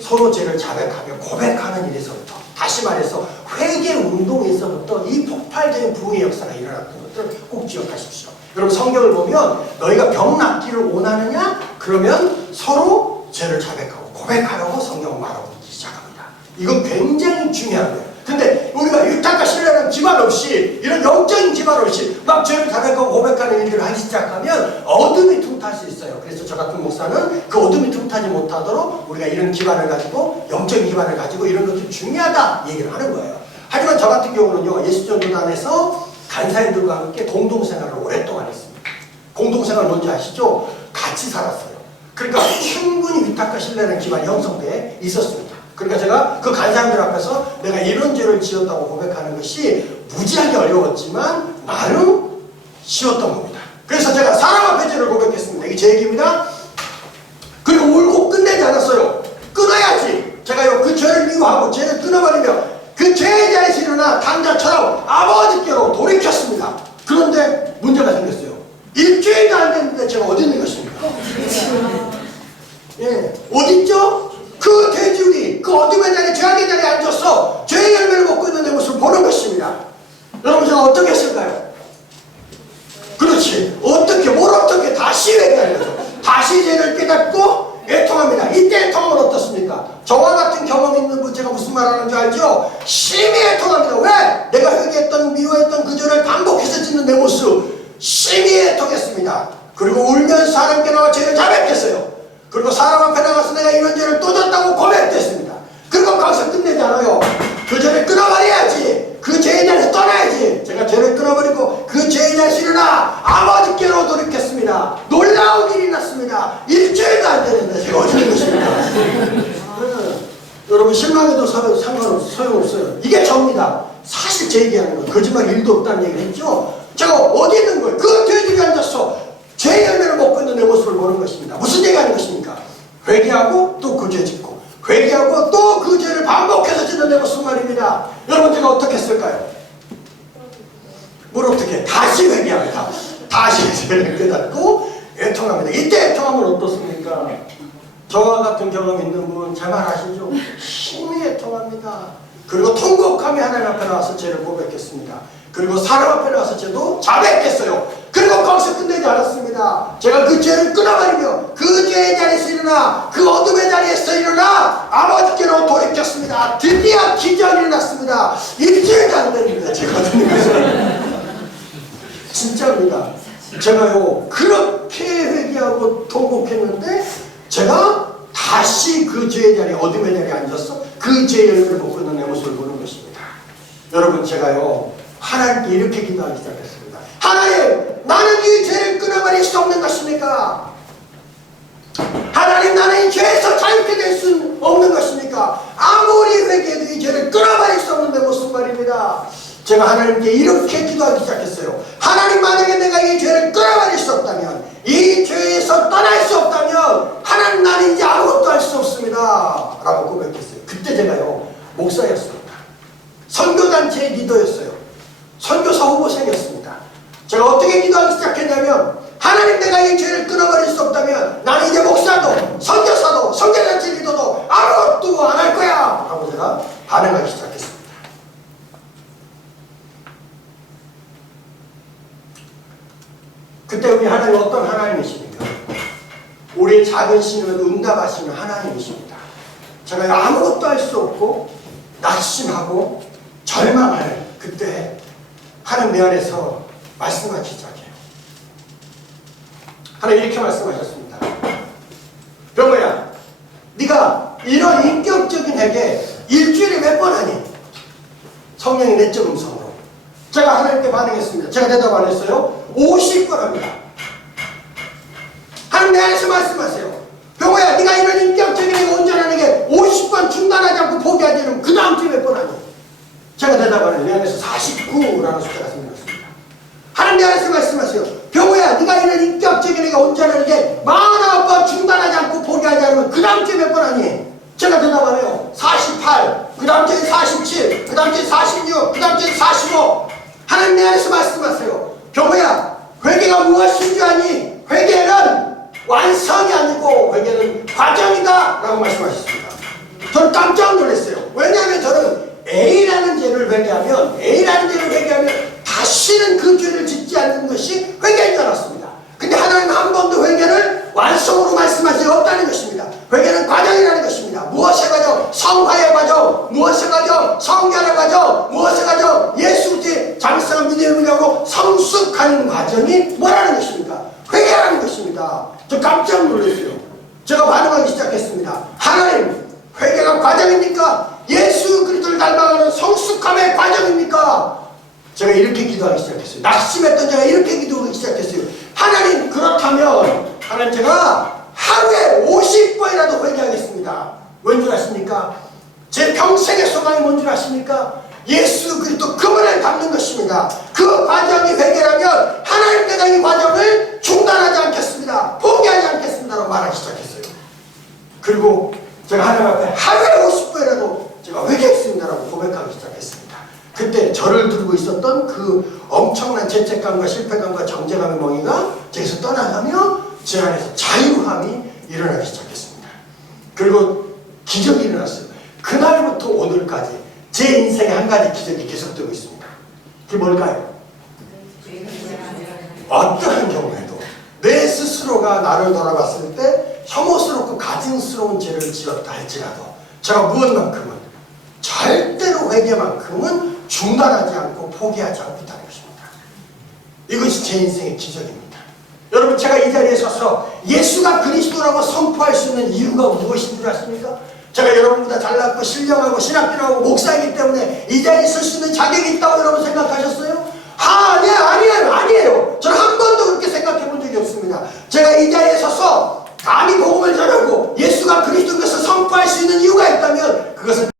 서로 죄를 자백하며 고백하는 일에서부터, 다시 말해서 회개 운동에서부터 이 폭발적인 부흥의 역사가 일어났던 것들을 꼭 기억하십시오. 여러분 성경을 보면 너희가 병 낫기를 원하느냐? 그러면 서로 죄를 자백하고 고백하라고 성경은 말하고 시작합니다. 이건 굉장히 중요한 거예요. 근데 우리가 위탁과 신뢰라는 기반 없이, 이런 영적인 기반 없이 막 죄를 자백하고 고백하는 일들을 하기 시작하면 어둠이 틈탈 수 있어요. 그래서 저 같은 목사는 그 어둠이 틈타지 못하도록 우리가 이런 기반을 가지고, 영적인 기반을 가지고 이런 것도 중요하다 얘기를 하는 거예요. 하지만 저 같은 경우는요, 예수전도단에서 간사님들과 함께 공동생활을 오랫동안 했습니다. 공동생활 뭔지 아시죠? 같이 살았어요. 그러니까 충분히 위탁과 신뢰라는 기반이 형성돼 있었습니다. 그러니까 제가 그 간사님들 앞에서 내가 이런 죄를 지었다고 고백하는 것이 무지하게 어려웠지만 나름 쉬웠던 겁니다. 그래서 제가 사람 앞에 죄를 고백했습니다. 이게 제 얘기입니다. 그리고 울고 끝내지 않았어요. 끊어야지. 제가요, 그 죄를 미워하고 죄를 끊어버리며 그 죄에 대해서 일어나 당자처럼 아버지께로 돌이켰습니다. 그런데 문제가 생겼어요. 일주일도 안 됐는데 제가 어디 있는 것입니까? 예, 어디 있죠? 그 돼지우리, 그 어둠의 자리, 죄악의 자리에 앉아서 죄의 열매를 먹고 있는 내 모습을 보는 것입니다. 여러분 제가 어떻게 했을까요? 그렇지. 어떻게 다시 회개하는 거죠. 다시 죄를 깨닫고 애통합니다. 이때 애통은 어떻습니까? 저와 같은 경험 있는 분, 제가 무슨 말 하는 줄 알죠? 심히 애통합니다. 왜? 내가 회개했던, 미워했던 그 죄를 반복해서 짓는 내 모습 심히 애통했습니다. 그리고 울면서 하나님께 나와 죄를 자백했어요. 그리고 사람 앞에 나가서 내가 이런 죄를 또 졌다고 고백했습니다. 그리고 거기서 끝내지 않아요. 그 죄를 끊어버려야지. 그 죄의 자리에서 떠나야지. 제가 죄를 끊어버리고 그 죄의 자리에서 일어나 아버지께로 돌이켰습니다. 놀라운 일이 났습니다. 일주일도 안 되는데 제가 어쩌는 것입니까? 여러분 실망해도 소용없어요. 이게 저입니다. 사실 제 얘기하는 건 거짓말 일도 없다는 얘기를 했죠. 제가 어디 있는 거예요? 그 돼지에 앉았어. 죄의 열매를 먹고 있는 내 모습을 보는 것입니다. 무슨 얘기하는 것입니까? 회개하고 또 그 죄 짓고, 회개하고 또 그 죄를 반복해서 짓는 내 모습 말입니다. 여러분 제가 어떻게 했을까요? 뭘 어떻게? 다시 회개합니다. 다시 죄를 깨닫고 애통합니다. 이때 애통하면 어떻습니까? 저와 같은 경험 있는 분 제 말 아시죠? 심히 애통합니다. 그리고 통곡하며 하나님 앞에 나와서 죄를 고백했습니다. 그리고 사람 앞에 나와서 죄도 자백했어요. 그리고 거기서 끝내지 않았습니다. 제가 그 죄를 끊어버리며 그 죄의 자리에서 일어나, 그 어둠의 자리에서 일어나 아버지께로 돌이켰습니다. 드디어 기적이 일어났습니다. 일주일도 안 됩니다. 제가 듣는 것은 진짜입니다. 제가요 그렇게 회개하고 통곡했는데 제가 다시 그 죄의 자리에, 어둠의 자리에 앉아서 그 죄의 열매를 먹고 있는 내 모습을 보는 것입니다. 여러분 제가요 하나님께 이렇게 기도하기 시작했습니다. 하나님, 나는 이 죄를 끊어버릴 수 없는 것입니까? 하나님, 나는 이 죄에서 자유케 될 수 없는 것입니까? 아무리 회개해도 이 죄를 끊어버릴 수 없는 내 모습 말입니다. 제가 하나님께 이렇게 기도하기 시작했어요. 하나님, 만약에 내가 이 죄를 끊어버릴 수 없다면, 이 죄에서 떠날 수 없다면 하나님, 나는 이제 아무것도 할 수 없습니다 라고 고백했어요. 그때 제가요 목사였습니다. 선교단체의 리더였어요. 선교사 후보생이었습니다. 제가 어떻게 기도하기 시작했냐면, 하나님, 내가 이 죄를 끊어버릴 수 없다면 나는 이제 목사도 선교사도 선교단체 리더도 아무것도 안 할 거야 라고 제가 반응하기 시작했습니다. 그때 우리 하나님 어떤 하나님이십니까? 우리의 작은 신음에도 응답하시는 하나님이십니다. 제가 아무것도 할 수 없고 낙심하고 절망할 그때 하나님 내 안에서 말씀하기 시작해요. 하나님 이렇게 말씀하셨습니다. 병호야, 네가 이런 인격적인 회개 일주일에 몇 번 하니? 성령의 내적 음성으로. 제가 하나님께 반응했습니다. 제가 대답 안 했어요. 50번 합니다. 하나님 내 안에서 말씀하세요. 병호야, 네가 이런 인격적인 회개 온전하는 게 50번 중단하지 않고 포기하지 않으면 그 다음 주에 몇 번 하니? 제가 대답하는 내 안에서 49라는 숫자가 생겼습니다. 하나님 내 안에서 말씀하세요. 병호야, 네가 이런 인격적인 회개 온전하는 게 49번 중단하지 않고 포기하지 않으면 그 다음 주에 몇 번 하니? 제가 대답하네요. 48, 그 다음 주에 47, 그 다음 주에 46, 그 다음 주에 45. 하나님 내 안에서 말씀하세요. 병호야, 회개가 무엇인 줄 아니? 회개는 완성이 아니고 회개는 과정이다 라고 말씀하셨습니다. 저는 깜짝 놀랐어요. 왜냐하면 저는 A라는 죄를 회개하면 다시는 그 죄를 짓지 않는 것이 회개인 줄 알았습니다. 근데 하나님은 한 번도 회개를 완성으로 말씀하지 없다는 것입니다. 회개는 과정이라는 것입니다. 무엇의 과정? 성화의 과정. 무엇의 과정? 성결의 과정. 무엇의 과정? 예수 그리스도의 장성한 믿음의 능력으로 성숙하는 과정이 뭐라는 것입니까? 회개라는 것입니다. 저 깜짝 놀랐어요. 제가 반응하기 시작했습니다. 하나님, 회개가 과정입니까? 예수 그리스도를 닮아가는 성숙함의 과정입니까? 제가 이렇게 기도하기 시작했어요. 낙심했던 제가 이렇게 기도하기 시작했어요. 하나님, 그렇다면 하나님, 제가 하루에 50번이라도 회개하겠습니다. 왠 줄 아십니까? 제 평생의 소망이 뭔 줄 아십니까? 예수 그리스도 그분을 닮는 것입니다. 그 과정이 회개라면 하나님께서 이 과정을 중단하지 않겠습니다. 포기하지 않겠습니다라고 말하기 시작했어요. 그리고 제가 하나님 앞에 하루에 50번이라도 제가 회개했습니다라고 고백하기 시작했습니다. 그때 저를 두르고 있었던 그 엄청난 죄책감과 실패감과 정죄감의 멍이가 제게서 떠나가며 제 안에서 자유함이 일어나기 시작했습니다. 그리고 기적이 일어났어요. 그날부터 오늘까지 제 인생에 한 가지 기적이 계속되고 있습니다. 그게 뭘까요? 어떠한 경우에도 내 스스로가 나를 돌아봤을 때 혐오스럽고 가증스러운 죄를 지었다 할지라도 제가 무엇만큼은 절대로 회개만큼은 중단하지 않고 포기하지 않고 있다는 것입니다. 이것이 제 인생의 기적입니다. 여러분, 제가 이 자리에 서서 예수가 그리스도라고 선포할 수 있는 이유가 무엇인 줄 아십니까? 제가 여러분보다 잘났고 신령하고 신학교하고 목사이기 때문에 이 자리에 설 수 있는 자격이 있다고 여러분 생각하셨어요? 네, 아니에요. 저는 한 번도 그렇게 생각해 본 적이 없습니다. 제가 이 자리에 서서 감히 복음을 전하고 예수가 그리스도인 것을 선포할 수 있는 이유가 있다면 그것은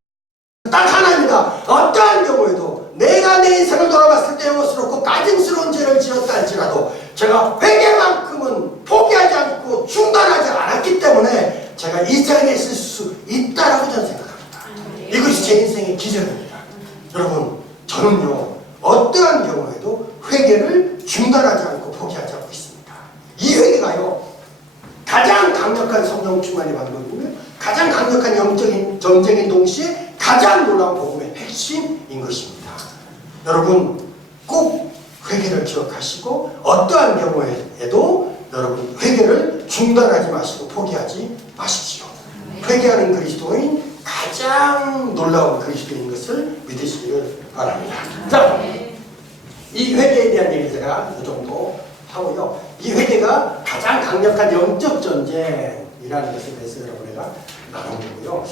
딱 하나입니다. 어떠한 경우에도 내가 내 인생을 돌아봤을 때 혐오스럽고 가증스러운 죄를 지었다 할지라도 제가 회개만큼은 포기하지 않고 중단하지 않았기 때문에 제가 이 자리에 있을 수 있다라고 저는 생각합니다. 이것이 제 인생의 기적입니다. 여러분, 저는요 어떠한 경우에도 회개를 중단하지 않고 포기하지 않고 있습니다. 이 회개가요 가장 강력한 성령 충만의 방법이며 가장 강력한 영적인 전쟁인 동시에 가장 놀라운 복음의 핵심인 것입니다. 여러분, 꼭 회개를 기억하시고 어떠한 경우에도 여러분 회개를 중단하지 마시고 포기하지 마십시오. 회개하는 그리스도인 가장 놀라운 그리스도인 것을 믿으시기를 바랍니다. 자, 이 회개에 대한 얘기 제가 이 정도 하고요. 이 회개가 가장 강력한 영적 전쟁이라는 것에 대해서 여러분과 나눠보고요.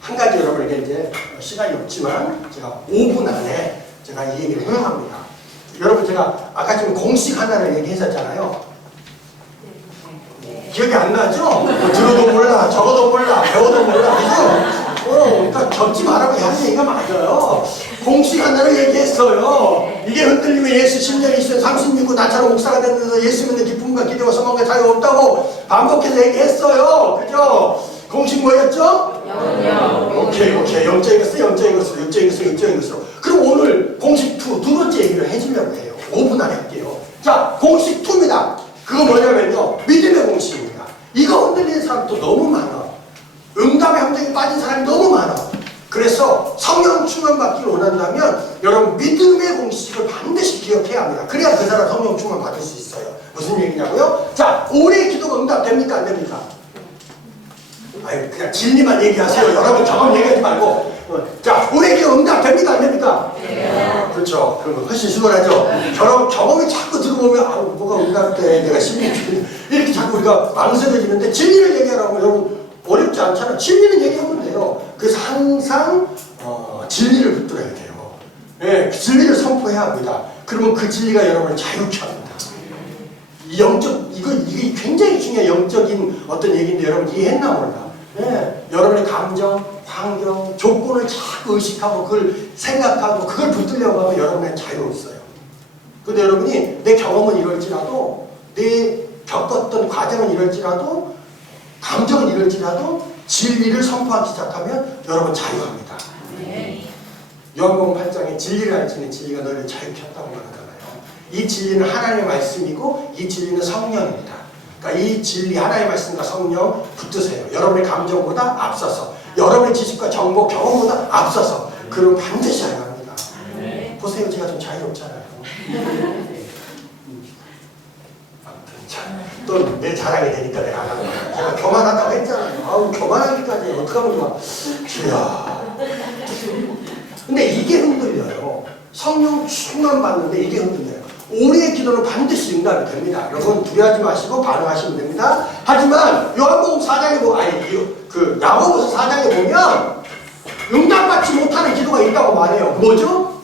한 가지 여러분에게 이제 시간이 없지만 제가 5분 안에 제가 이 얘기를 해야 합니다. 여러분, 제가 아까 지금 공식 하나를 얘기했었잖아요. 기억이 안 나죠? 뭐 들어도 몰라, 적어도 몰라, 배워도 몰라, 그죠? 그러니까 적지 말라고 하는 얘기가 맞아요. 공식 하나를 얘기했어요. 이게 흔들리면 예수 10년, 20년, 36년 나처럼 목사가 됐는데 예수 믿는 기쁨과 기대와 소망과 자유가 없다고 반복해서 얘기했어요. 그죠? 공식 뭐였죠? 오케이. 영적인 것으로. 그럼 오늘 공식 2, 두 번째 얘기를 해주려고 해요. 5분 안에 할게요. 자, 공식 2입니다. 그거 뭐냐면요, 믿음의 공식입니다. 이거 흔들리는 사람도 너무 많아. 응답의 함정에 빠진 사람이 너무 많아. 그래서 성령 충만 받기를 원한다면 여러분 믿음의 공식을 반드시 기억해야 합니다. 그래야 그 사람 성령 충만 받을 수 있어요. 무슨 얘기냐고요? 자, 올해 기도가 응답됩니까? 안 됩니까? 아유, 그냥 진리만 얘기하세요. 여러분 경험 얘기하지 말고 자, 우리에게 응답됩니까? 안 됩니까? 그렇죠. 그러면 훨씬 수월하죠. 저런 경험이 자꾸 들어오면 아, 뭐가 응답돼. 내가 심리 이렇게 자꾸 우리가 망설여지는데 진리를 얘기하라고 여러분 어렵지 않잖아요. 진리는 얘기하면 돼요. 그래서 항상 진리를 붙들어야 돼요. 예, 진리를 선포해야 합니다. 그러면 그 진리가 여러분을 자유케 합니다. 이 영적 이게 굉장히 중요한 영적인 어떤 얘기인데 여러분 이해했나 몰라. 예, 여러분의 감정, 환경, 조건을 자꾸 의식하고 그걸 생각하고 그걸 붙들려고 하면 여러분의 자유없어요. 근데 여러분이 내 경험은 이럴지라도 내 겪었던 과정은 이럴지라도 감정은 이럴지라도 진리를 선포하기 시작하면 여러분 자유합니다. 요한복음 8장에 진리를 알지는 진리가 너희를 자유케 한다고 말하잖아요. 이 진리는 하나님의 말씀이고 이 진리는 성령입니다. 그러니까 이 진리 하나님의 말씀과 성령 붙드세요. 여러분의 감정보다 앞서서 여러분의 지식과 정보 경험보다 앞서서 그럼 반드시 알아야 합니다. 보세요. 제가 좀 자유롭잖아요. 또 내 자랑이 되니까 내가 안 하는 거야. 제가 교만하다고 했잖아요. 아우 교만하기까지 어떻게 하면 좋아. 주야. 근데 이게 흔들려요. 성령 충만 받는데 이게 흔들려요. 우리의 기도는 반드시 응답이 됩니다. 여러분 두려워하지 마시고 반응하시면 됩니다. 하지만 요한복음 4장에 그 야고보서 4장에 보면 응답받지 못하는 기도가 있다고 말해요. 뭐죠?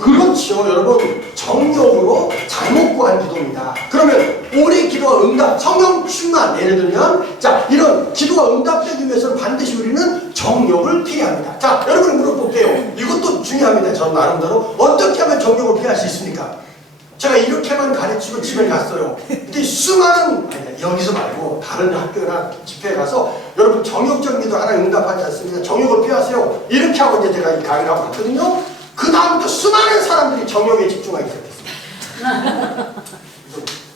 그렇죠. 여러분 정욕으로 잘못 구한 기도입니다. 그러면 우리 기도가 응답, 성령 충만 예를 들면 자 이런 기도가 응답되기 위해서는 반드시 우리는 정욕을 피해야 합니다. 자 여러분 물어볼게요. 이것도 중요합니다. 저 나름대로 어떻게 하면 정욕을 피할 수 있습니까? 제가 이렇게만 가르치고 집에 갔어요. 근데 수많은 아니 여기서 말고 다른 학교나 집회에 가서 여러분 정욕적인 기도 하나 응답하지 않습니다. 정욕을 피하세요. 이렇게 하고 이제 제가 이 강의를 하고 갔거든요. 그 다음부터 수많은 사람들이 정욕에 집중하기 시작했습니다.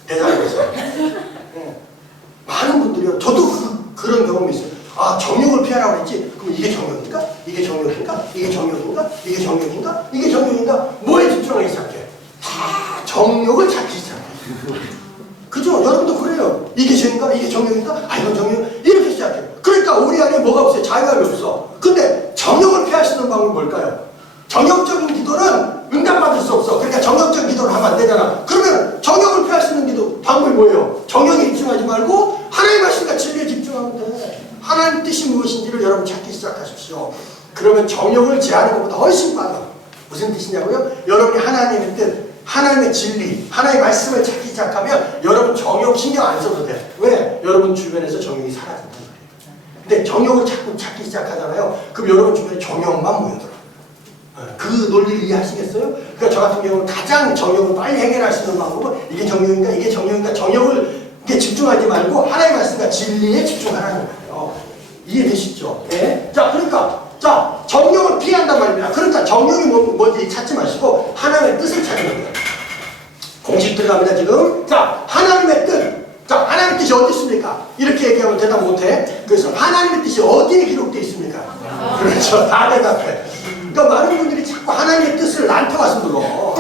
대단했어요. 네. 많은 분들이요. 저도 그런 경험이 있어요. 아 정욕을 피하라고 했지. 그럼 이게 정욕인가? 이게 정욕인가? 이게 정욕인가? 이게 정욕인가? 이게 정욕인가? 뭐에 집중하기 시작해? 다 정욕을 찾기 시작해. 그죠? 여러분도 그래요. 이게 죄인가? 이게 정욕인가? 아 이건 정욕 이렇게 시작해요. 그러니까 우리 안에 뭐가 없어요? 자유함이 없어. 근데 정욕을 피할 수 있는 방법이 뭘까요? 정욕적인 기도는 응답받을 수 없어. 그러니까 정욕적인 기도를 하면 안 되잖아. 그러면 정욕을 피할 수 있는 기도 방법이 뭐예요? 정욕에 집중하지 말고 하나님 말씀과 진리에 집중하면 돼. 하나님 뜻이 무엇인지를 여러분 찾기 시작하십시오. 그러면 정욕을 제하는 것보다 훨씬 빨라. 무슨 뜻이냐고요? 여러분이 하나님의 뜻, 하나님의 진리, 하나님의 말씀을 찾기 시작하면 여러분 정욕 신경 안 써도 돼. 왜? 여러분 주변에서 정욕이 사라진단 말이에요. 근데 정욕을 자꾸 찾기 시작하잖아요. 그럼 여러분 주변에 정욕만 모여들어. 그 논리를 이해하시겠어요? 그러니까 저 같은 경우는 가장 정욕을 빨리 해결할 수 있는 방법은 이게 정욕인가 이게 정욕인가 정욕을 이렇게 집중하지 말고 하나님의 말씀과 진리에 집중하라는 거예요. 이해되시죠? 네? 자 그러니까 자 정욕을 피한단 말입니다. 그러니까 정욕이 뭔지 찾지 마시고 하나님의 뜻을 찾는 거예요. 공식 들어갑니다 지금. 자 하나님의 뜻. 자 하나님의 뜻이 어디 있습니까? 이렇게 얘기하면 대답 못해. 그래서 하나님의 뜻이 어디에 기록되어 있습니까? 그렇죠. 다 대답해. 그러니까 많은 분들이 자꾸 하나님의 뜻을 나한테 와서 물어.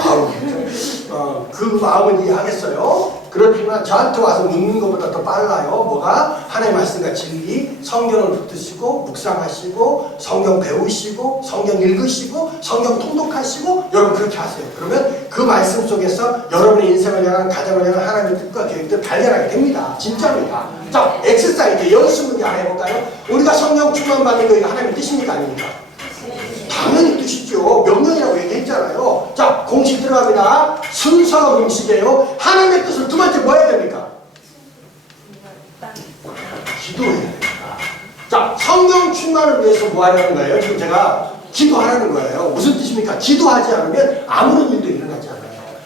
그 마음은 이해하겠어요. 그렇지만 저한테 와서 묻는 것보다 더 빨라요. 뭐가? 하나님의 말씀과 진리, 성경을 붙드시고 묵상하시고 성경 배우시고 성경 읽으시고 성경 통독하시고 여러분 그렇게 하세요. 그러면 그 말씀 속에서 여러분의 인생을 향한 가정을 향한 하나님의 뜻과 계획들을 발견하게 됩니다. 진짜입니다. 자, 엑서사이즈 연습 문제 하나 해볼까요? 우리가 성령 충만 받는 거 이거 하나님의 뜻입니까? 아닙니까? 당연히 뜻이죠. 명령이라고 얘기했잖아요. 자, 공식 들어갑니다. 순서 공식이에요. 하나님의 뜻을 두 번째 뭐 해야 됩니까? 기도해야 됩니다. 자, 성령 충만을 위해서 뭐 하려는 거예요? 지금 제가 기도하라는 거예요. 무슨 뜻입니까? 기도하지 않으면 아무런 일도 일어나지 않아요.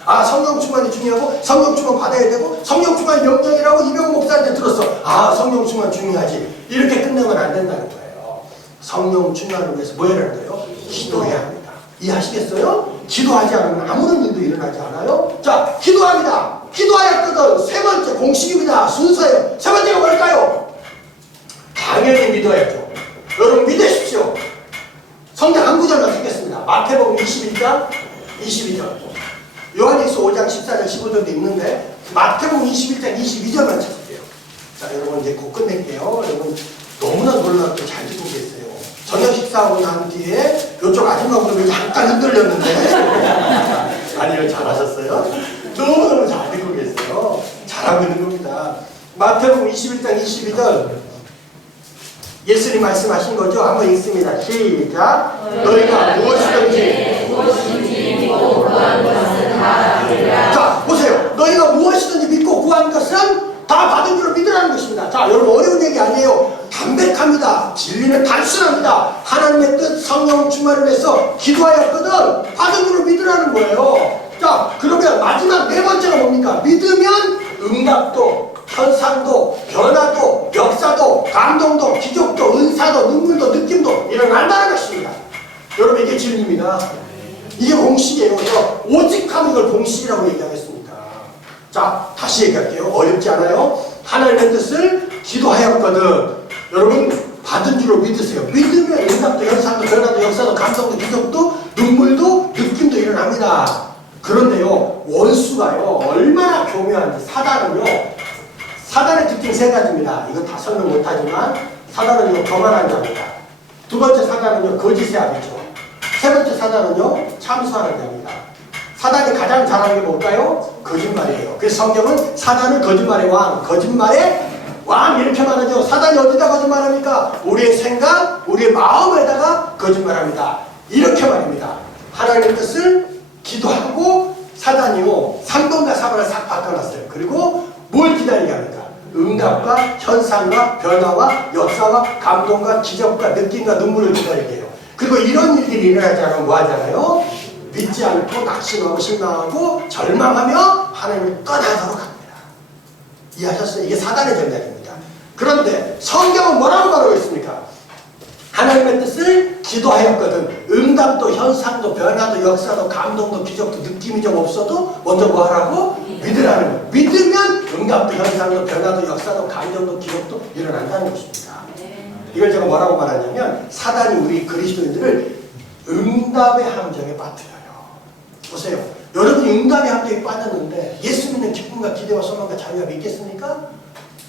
아, 성령 충만이 중요하고 성령 충만 받아야 되고 성령 충만이 명령이라고 이병헌 목사한테 들었어. 아, 성령 충만 중요하지. 이렇게 끝내면 안 된다는 거예요. 성령 충만을 위해서 뭐 해야 돼요? 기도해야 합니다. 이해하시겠어요? 기도하지 않으면 아무런 일도 일어나지 않아요. 자, 기도합니다. 기도해야 뜻은 세 번째 공식입니다. 순서예요. 세 번째가 뭘까요? 당연히 믿어야죠. 여러분 믿으십시오. 성경 한 구절만 쓰겠습니다. 마태복음 21장 22절. 요한일서 5장 14절 15절도 있는데 마태복음 21장 22절만 찾을게요. 자, 여러분 이제 곧 끝낼게요. 여러분 너무나 놀랍게 잘 듣고 계세요. 저녁 식사하고 난 뒤에 지금 잠깐 흔들렸는데. 아니요, 잘하셨어요. 너무너무 잘 듣고 계세요. 잘하고 있는 겁니다. 마태복음 21장 22절 예수님 말씀하신 거죠? 한번 읽습니다. 시작. 너희가 무엇이든지 믿고 구한 것은 다 받으리라. 자, 보세요. 너희가 무엇이든지 믿고 구한 것은 다 받은 줄로 믿으라는 것입니다. 자, 여러분 어려운 얘기 아니에요. 담백합니다. 진리는 단순합니다. 하나님의 뜻, 성령 충만을 위해서 기도하였거든 받은 줄로 믿으라는 거예요. 자, 그러면 마지막 네 번째가 뭡니까? 믿으면 응답도, 현상도, 변화도, 역사도, 감동도, 기적도, 은사도, 눈물도, 느낌도 일어난다는 것입니다. 여러분 이게 진리입니다. 이게 공식이에요. 그래서 오직하면 이걸 공식이라고 얘기하겠습니다. 자, 다시 얘기할게요. 어렵지 않아요? 하나님의 뜻을 기도하였거든. 여러분 받은 줄로 믿으세요. 믿으면 응답도, 현상도, 변화도, 역사도, 감동도, 기적도, 눈물도, 느낌도 일어납니다. 그런데요, 원수가요 얼마나 교묘한지. 사단의 특징 세 가지입니다. 이거 다 설명 못하지만 사단은요 거만한 자입니다. 두 번째 사단은요 거짓의 아비죠. 세 번째 사단은요 참수하는 자입니다. 사단이 가장 잘하는 게 뭘까요? 거짓말이에요. 그래서 성경은 사단은 거짓말의 왕, 거짓말의 왕 이렇게 말하죠. 사단이 어디다 거짓말합니까? 우리의 생각, 우리의 마음에다가 거짓말합니다. 이렇게 말입니다. 하나님의 뜻을 기도하고 사단이요 3번과 4번을 싹 바꿔놨어요. 그리고 뭘 기다리게 합니까? 응답과 현상과 변화와 역사와 감동과 기적과 느낌과 눈물을 기다리게 해요. 그리고 이런 일들이 일어나지 않으면 뭐 하잖아요? 믿지 않고 낙심하고 실망하고 절망하며 하나님을 떠나도록 합니다. 이해하셨어요? 이게 사단의 전략입니다. 그런데 성경은 뭐라고 말하고 있습니까? 하나님의 뜻을 기도하였거든. 응답도 현상도 변화도 역사도 감동도 기적도 느낌이 좀 없어도 먼저 뭐 하라고? 믿으라는 거예요. 믿으면 응답도 현상도 변화도 역사도 감동도 기적도 일어난다는 것입니다. 이걸 제가 뭐라고 말하냐면 사단이 우리 그리스도인들을 응답의 함정에 빠뜨려요. 보세요. 여러분이 응답의 함정에 빠졌는데 예수 믿는 기쁨과 기대와 소망과 자유가 있겠습니까?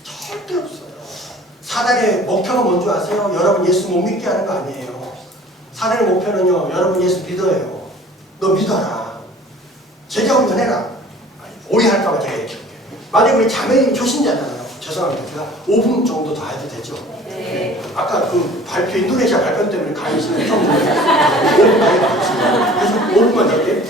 절대 없어요. 사단의 목표가 뭔지 아세요? 여러분 예수 못 믿게 하는 거 아니에요. 사단의 목표는요, 여러분 예수 믿어요. 너 믿어라. 제자 운전해라. 오해할까봐 제가 이렇게 할게요. 만약에 우리 자매님이 초신자잖아요. 죄송합니다. 제가 5분 정도 더 해도 되죠? 네. 아까 그 발표, 인도네시아 발표 때문에 가시는 좀 5분 그래서 5분만 더 할게요.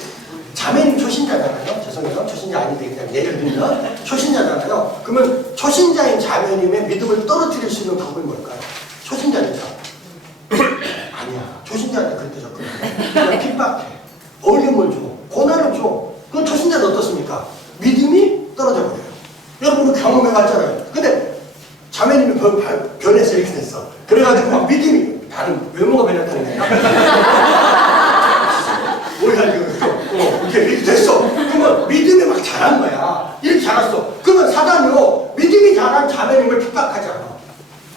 자매님 초신자잖아요. 죄송해요. 초신자 아닌데 그냥 예를 들면 초신자잖아요. 그러면 초신자인 자매님의 믿음을 떨어뜨릴 수 있는 방법이 뭘까요? 초신자니까. 아니야. 초신자한테 그렇게 접근해. 그냥 핍박해. 어려움을 줘. 고난을 줘. 그럼 초신자는 어떻습니까? 믿음이 떨어져 버려요. 여러분 경험해봤잖아요. 근데 자매님이 변해서 이렇게 됐어. 그래가지고 막 믿음이 나는 외모가 변했다는 거야. 뭐야 이렇게 됐어. 그러면 믿음이 막 자란 거야. 이렇게 자랐어. 그러면 사단이요 믿음이 자란 자매님을 핍박하잖아.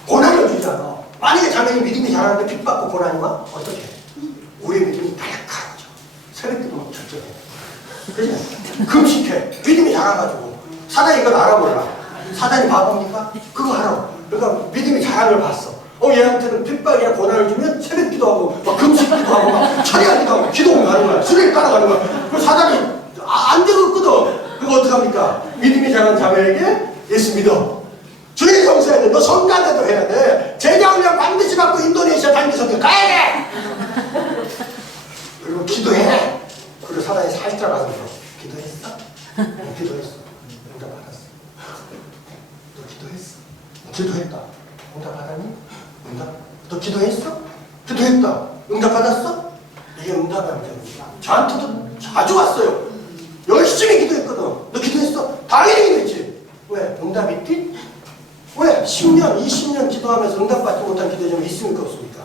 고난을 주잖아. 만약에 자매님 믿음이 자라는데 핍박고 고난이 와? 어떻게 해? 우리의 믿음이 날카로워져. 새벽기도 막 절정해. 그지? 금식해. 믿음이 자라가지고 사단이 이걸 알아보라. 사단이 바보입니까? 그거 알아. 그러니까 믿음이 자란 걸 봤어. 얘한테는 핍박이나 고난을 주면 새벽 기도하고 막 금식 기도하고 막 철야 기도하고 기도하고 가는 거야. 수레를 따라가는 거야. 그 사단이 안 되거든. 그거 어떡합니까? 믿음이 자란 자매에게 예수 믿어. 주일 성수해야 돼. 너 성가대도 해야 돼. 제자훈련 반드시 받고 인도네시아 단기 선교 가야 돼. 그리고 기도해. 그리고 사단이 살짝 와서 기도했어? 기도했어. 응답 받았어. 너 기도했어? 기도했다. 응답 받았니? 응답? 너 기도했어? 기도했다. 응답 받았어? 이게 응답의 함정입니다. 저한테도 자주 왔어요. 열심히 기도했거든. 너 기도했어? 당연히 기도했지. 왜? 응답 있지? 왜? 10년, 20년 기도하면서 응답받지 못한 기도 좀 있습니까? 없습니까?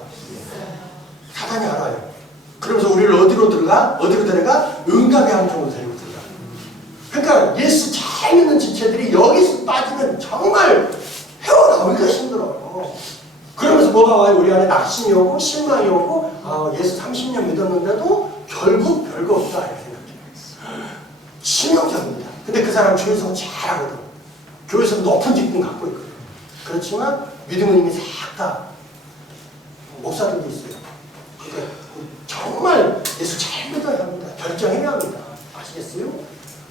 사단이 알아요. 그러면서 우리를 어디로 들어가? 어디로 데려가? 응답의 함정으로 데리고 들어가. 그러니까 예수 잘 믿는 지체들이 여기서 빠지면 정말 헤어나오기가 힘들어요. 그러면서 뭐가 와요? 우리 안에 낙심이 오고 실망이 오고 예수 30년 믿었는데도 결국 별거 없다 이렇게 생각해요. 치명적입니다. 근데 그 사람 교회에서 잘하거든. 교회에서 높은 직분 갖고 있거든. 그렇지만 믿음은 이미 싹 다 목사들도 있어요. 그러니까 정말 예수 잘 믿어야 합니다. 결정해야 합니다. 아시겠어요?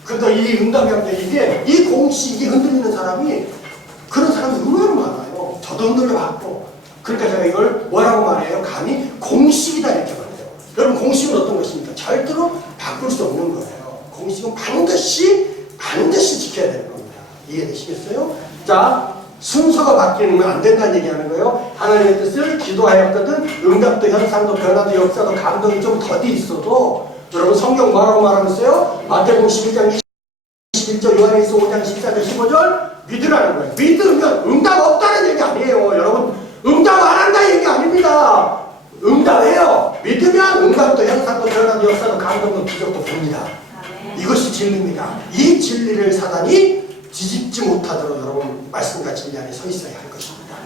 그러다 이 응답이 합니다. 이 공식이 흔들리는 사람이 그런 사람이 의외로 많아요. 저도 흔들려 봤고. 그러니까 제가 이걸 뭐라고 말해요? 감히 공식이다 이렇게 말해요. 여러분 공식은 어떤 것입니까? 절대로 바꿀 수 없는 거예요. 공식은 반드시 지켜야 되는 겁니다. 이해되시겠어요? 자, 순서가 바뀌면 안 된다는 얘기하는 거예요. 하나님의 뜻을 기도하였거든 응답도 현상도 변화도 역사도 감동이 좀 더디 있어도 여러분 성경 뭐라고 말하고 있어요? 마태복음 12장 21절 요한일서 5장 14절 15절 믿으라는 거예요. 믿으면 응답 없다는 얘기 아니에요. 여러분 응답 안 한다 얘기 아닙니다. 응답해요. 믿으면 응답도 현상도 변화도 역사도 감동도 기적도 봅니다. 이것이 진리입니다. 이 진리를 사단이 뒤집지 못하도록 여러분 말씀과 진리 안에 서 있어야 할 것입니다.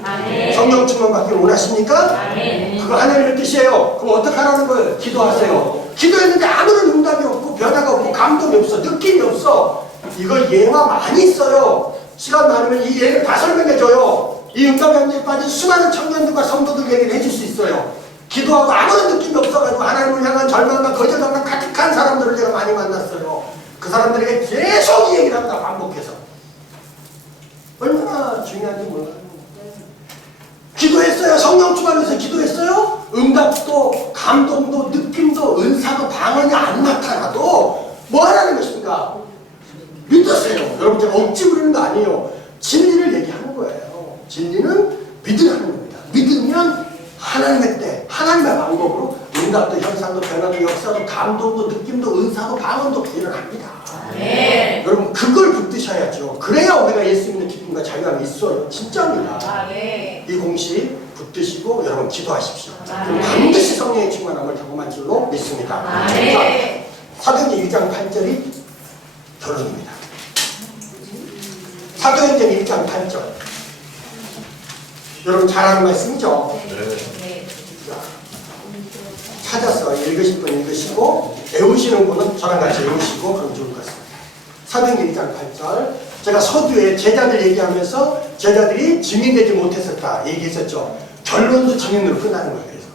성령 충만 받기를 원하십니까? 그거 하나님의 뜻이에요. 그럼 어떻게 하라는 거예요? 기도하세요. 기도했는데 아무런 응답이 없고 변화가 없고 감동이 없어 느낌이 없어. 이거 예화 많이 써요. 시간 많으면 이 예를 다 설명해줘요. 이 응답의 현장에 빠진 수많은 청년들과 성도들 얘기를 해줄 수 있어요. 기도하고 아무런 느낌이 없어가지고 하나님을 향한 절망과 거절감과 가득한 사람들을 제가 많이 만났어요. 그 사람들에게 계속 이 얘기를 합니다. 반복해서. 얼마나 중요한지 몰라요. 기도했어요. 성령 충만해서 기도했어요. 응답도 감동도 느낌도 은사도 방언이 안 나타나도 뭐 하라는 것입니까? 믿으세요. 여러분 제가 억지 부리는 거 아니에요. 진리를 얘기하는 거예요. 진리는 믿으라는 겁니다. 믿으면 하나님의 때 하나님의 방법으로 응답도 현상도 변화도 역사도 감동도 느낌도 은사도 방언도 일어납니다. 네. 여러분 그걸 붙드셔야죠. 그래야 우리가 예수 믿는 기쁨과 자유함이 있어요. 진짜입니다. 네. 이 공식 붙드시고 여러분 기도하십시오. 그럼 반드시 성령의 충만함을 경험한 줄로 믿습니다. 네. 자, 사도행전 1장 8절이 결론입니다. 사도행전 1장 8절. 여러분 잘 아는 말씀이죠? 네. 찾아서 읽으실 분 읽으시고 외우시는 분은 저랑 같이 외우시고 그럼 좋을 것 같습니다. 사도행전 1장 8절. 제가 서두에 제자들 얘기하면서 제자들이 증인되지 못했었다 얘기했었죠. 결론도 증인으로 끝나는 거예요. 그래서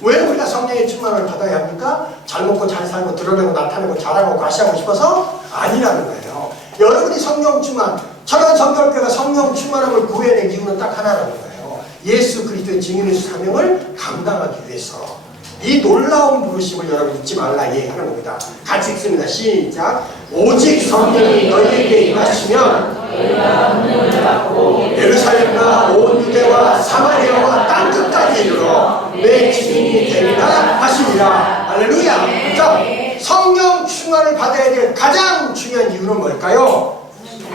왜 우리가 성령의 충만을 받아야 합니까? 잘 먹고 잘 살고 드러내고 나타내고 잘하고 과시하고 싶어서 아니라는 거예요. 여러분이 성령 충만, 천안 성결교회가 성령 충만함을 구해낸 이유는 딱 하나라는 거예요. 예수 그리스도의 증인의 사명을 감당하기 위해서. 이 놀라운 부르심을 여러분 잊지 말라 얘기하는 겁니다. 같이 읽습니다. 시작. 오직 성령이 너희에게 임하시면 예루살렘과 온 유대와 사마리아와 땅끝까지 이르러 내 증인이 되리라 하시니라. 할렐루야. 자, 성령 충만을 받아야 될 가장 중요한 이유는 뭘까요?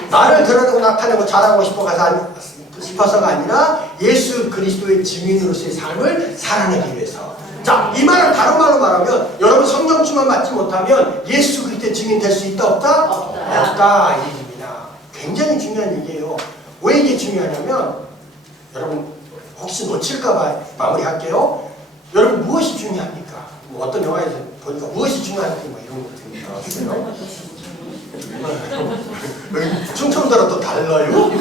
나를 드러내고 나타내고 잘하고 싶어서가 아니라 예수 그리스도의 증인으로서의 삶을 살아내기 위해서. 자, 이 말을 다른 말로 말하면 여러분 성령 충만 받지 못하면 예수 그리스도의 증인 될 수 있다 없다? 없다 이 얘기입니다. 굉장히 중요한 얘기예요. 왜 이게 중요하냐면 여러분 혹시 놓칠까봐 마무리할게요. 여러분 무엇이 중요합니까? 뭐 어떤 영화에서 보니까 무엇이 중요한지 뭐 이런 것들이 나왔어요. 충청도랑 또 달라요?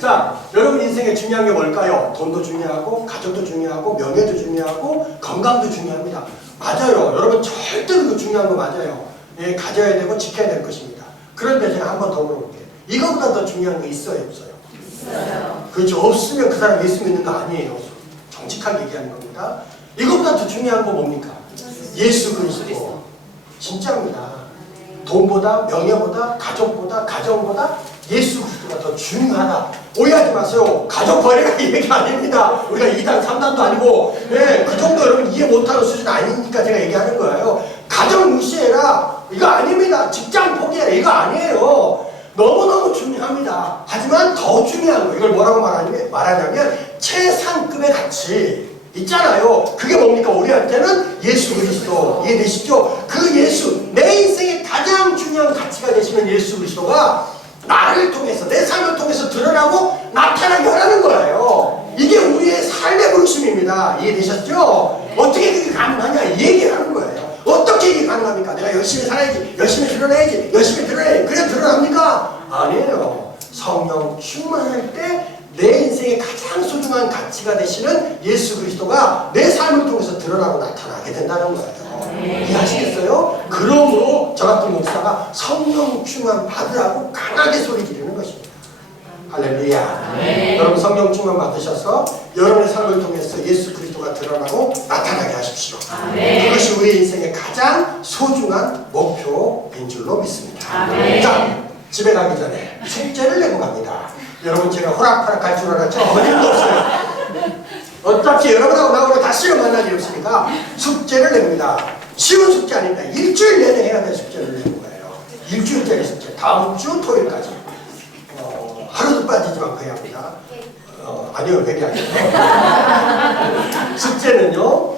자, 여러분 인생에 중요한 게 뭘까요? 돈도 중요하고 가족도 중요하고 명예도 중요하고 건강도 중요합니다. 맞아요. 여러분 절대로 그 중요한 거 맞아요. 예, 가져야 되고 지켜야 될 것입니다. 그런데 제가 한 번 더 물어볼게요. 이거보다 더 중요한 게 있어요 없어요? 있어요. 그렇죠. 없으면 그 사람 예수 믿는 거 아니에요. 정직하게 얘기하는 겁니다. 이거보다 더 중요한 거 뭡니까? 예수 그리스도. 진짜입니다. 돈보다 명예보다 가족보다 가정보다 예수 그리스도가 더 중요하다. 오해하지 마세요. 가족 버리라 이 얘기 아닙니다. 우리가 2단 3단도 아니고 그 정도 여러분 이해 못하는 수준 아니니까 제가 얘기하는 거예요. 가정 무시해라 이거 아닙니다. 직장 포기해라 이거 아니에요. 너무너무 중요합니다. 하지만 더 중요한 거 이걸 뭐라고 말하냐면 최상급의 가치 있잖아요. 그게 뭡니까? 우리한테는 예수 그리스도. 이해되시죠? 그 예수, 내 인생의 가장 중요한 가치가 되시는 예수 그리스도가 나를 통해서 내 삶을 통해서 드러나고 나타나게 하라는 거예요. 이게 우리의 삶의 부르심입니다. 이해되셨죠? 어떻게 그게 가능하냐 이 얘기를 하는 거예요. 어떻게 이게 가능합니까? 내가 열심히 살아야지, 열심히 드러내야지, 열심히 드러내야지. 그래 드러납니까? 아니에요. 성령 충만할 때 내 인생의 가장 소중한 가치가 되시는 예수 그리스도가 내 삶을 통해서 드러납니다. 드러나고 나타나게 된다는 거예요. 이해하시겠어요? 그러므로 저 같은 목사가 성령 충만 받으라고 강하게 소리 지르는 것입니다. 할렐루야. 여러분 성령 충만 받으셔서 여러분의 삶을 통해서 예수 그리스도가 드러나고 나타나게 하십시오. 그것이 우리 인생의 가장 소중한 목표인 줄로 믿습니다. 자, 집에 가기 전에 숙제를 내고 갑니다. 여러분 제가 호락호락 할 줄 알았죠? 어림도 없어요. 어차피 여러분하고 나하고 다시는 만날 일 없으니까 숙제를 냅니다. 쉬운 숙제 아닙니다. 일주일 내내 해야 될 숙제를 내는 거예요. 일주일짜리 숙제. 다음 주 토요일까지. 하루도 빠지지 않고 해야 합니다. 아니요, 그게 아니에요. 숙제는요,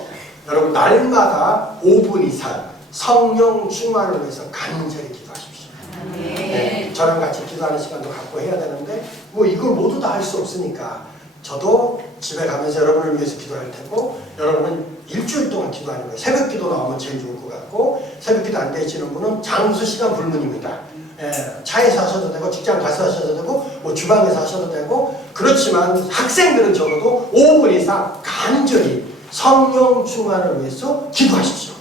여러분 날마다 5분 이상 성령 충만을 위해서 간절히 기도하십시오. 네, 저랑 같이 기도하는 시간도 갖고 해야 되는데 뭐 이걸 모두 다 할 수 없으니까 저도 집에 가면서 여러분을 위해서 기도할 테고 여러분은 일주일 동안 기도하는 거예요. 새벽 기도 나오면 제일 좋을 것 같고 새벽 기도 안 되시는 분은 장수 시간 불문입니다. 차에서 하셔도 되고 직장 가서 하셔도 되고 뭐 주방에서 하셔도 되고 그렇지만 학생들은 적어도 5분 이상 간절히 성령 충만을 위해서 기도하십시오.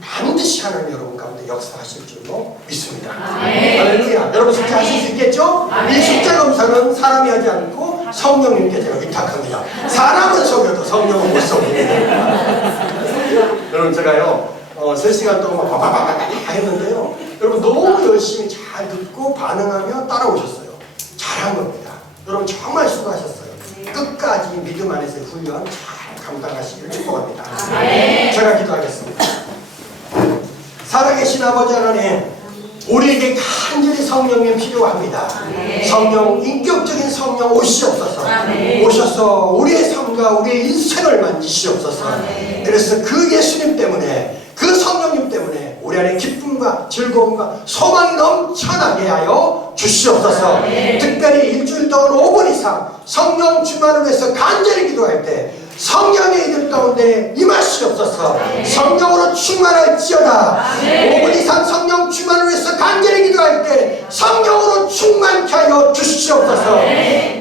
반드시 하나님 여러분 가운데 역사하실 줄로 믿습니다. 할렐루야. 여러분 숙제 하실 수 있겠죠? 이 숙제 검사는 사람이 하지 않고 성령님께 제가 위탁합니다. 사람은 속여도 성령은 못 속입니다. 여러분 제가요 3시간 동안 바바바바바 했는데요. 여러분 너무 열심히 잘 듣고 반응하며 따라오셨어요. 잘한 겁니다. 여러분 정말 수고하셨어요. 끝까지 믿음 안에서의 훈련 잘 감당하시기를 축복합니다. 제가 기도하겠습니다. 살아계신 아버지 하나님, 우리에게 간절히 성령님 필요합니다. 성령, 인격적인 성령 오시옵소서. 오셔서 우리의 삶과 우리의 인생을 만지시옵소서. 그래서 그 예수님 때문에, 그 성령님 때문에 우리 안에 기쁨과 즐거움과 소망이 넘쳐나게 하여 주시옵소서. 특별히 일주일 동안 5분 이상 성령 충만을 위해서 간절히 기도할 때 성령의 이들 가운데 임하시옵소서. 성령으로 충만할지어다. 5분 이상 성령 충만을 위해서 간절히 기도할 때 성령으로 충만케 하여 주시옵소서.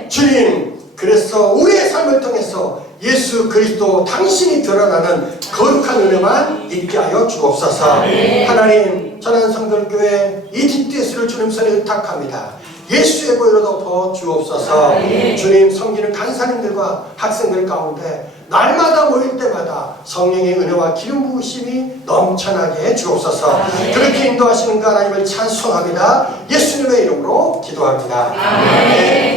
주님, 그래서 우리의 삶을 통해서 예수 그리스도 당신이 드러나는 거룩한 은혜만 있게 하여 주옵소서. 하나님, 전환성결교회 이 DTS를 주님 손에 의탁합니다. 예수의 보혈로 덮어 주옵소서. 주님, 섬기는 간사님들과 학생들 가운데 날마다 모일 때마다 성령의 은혜와 기름 부으심이 넘쳐나게 해 주옵소서. 그렇게 인도하시는 그 하나님을 찬송합니다. 예수님의 이름으로 기도합니다. 아멘.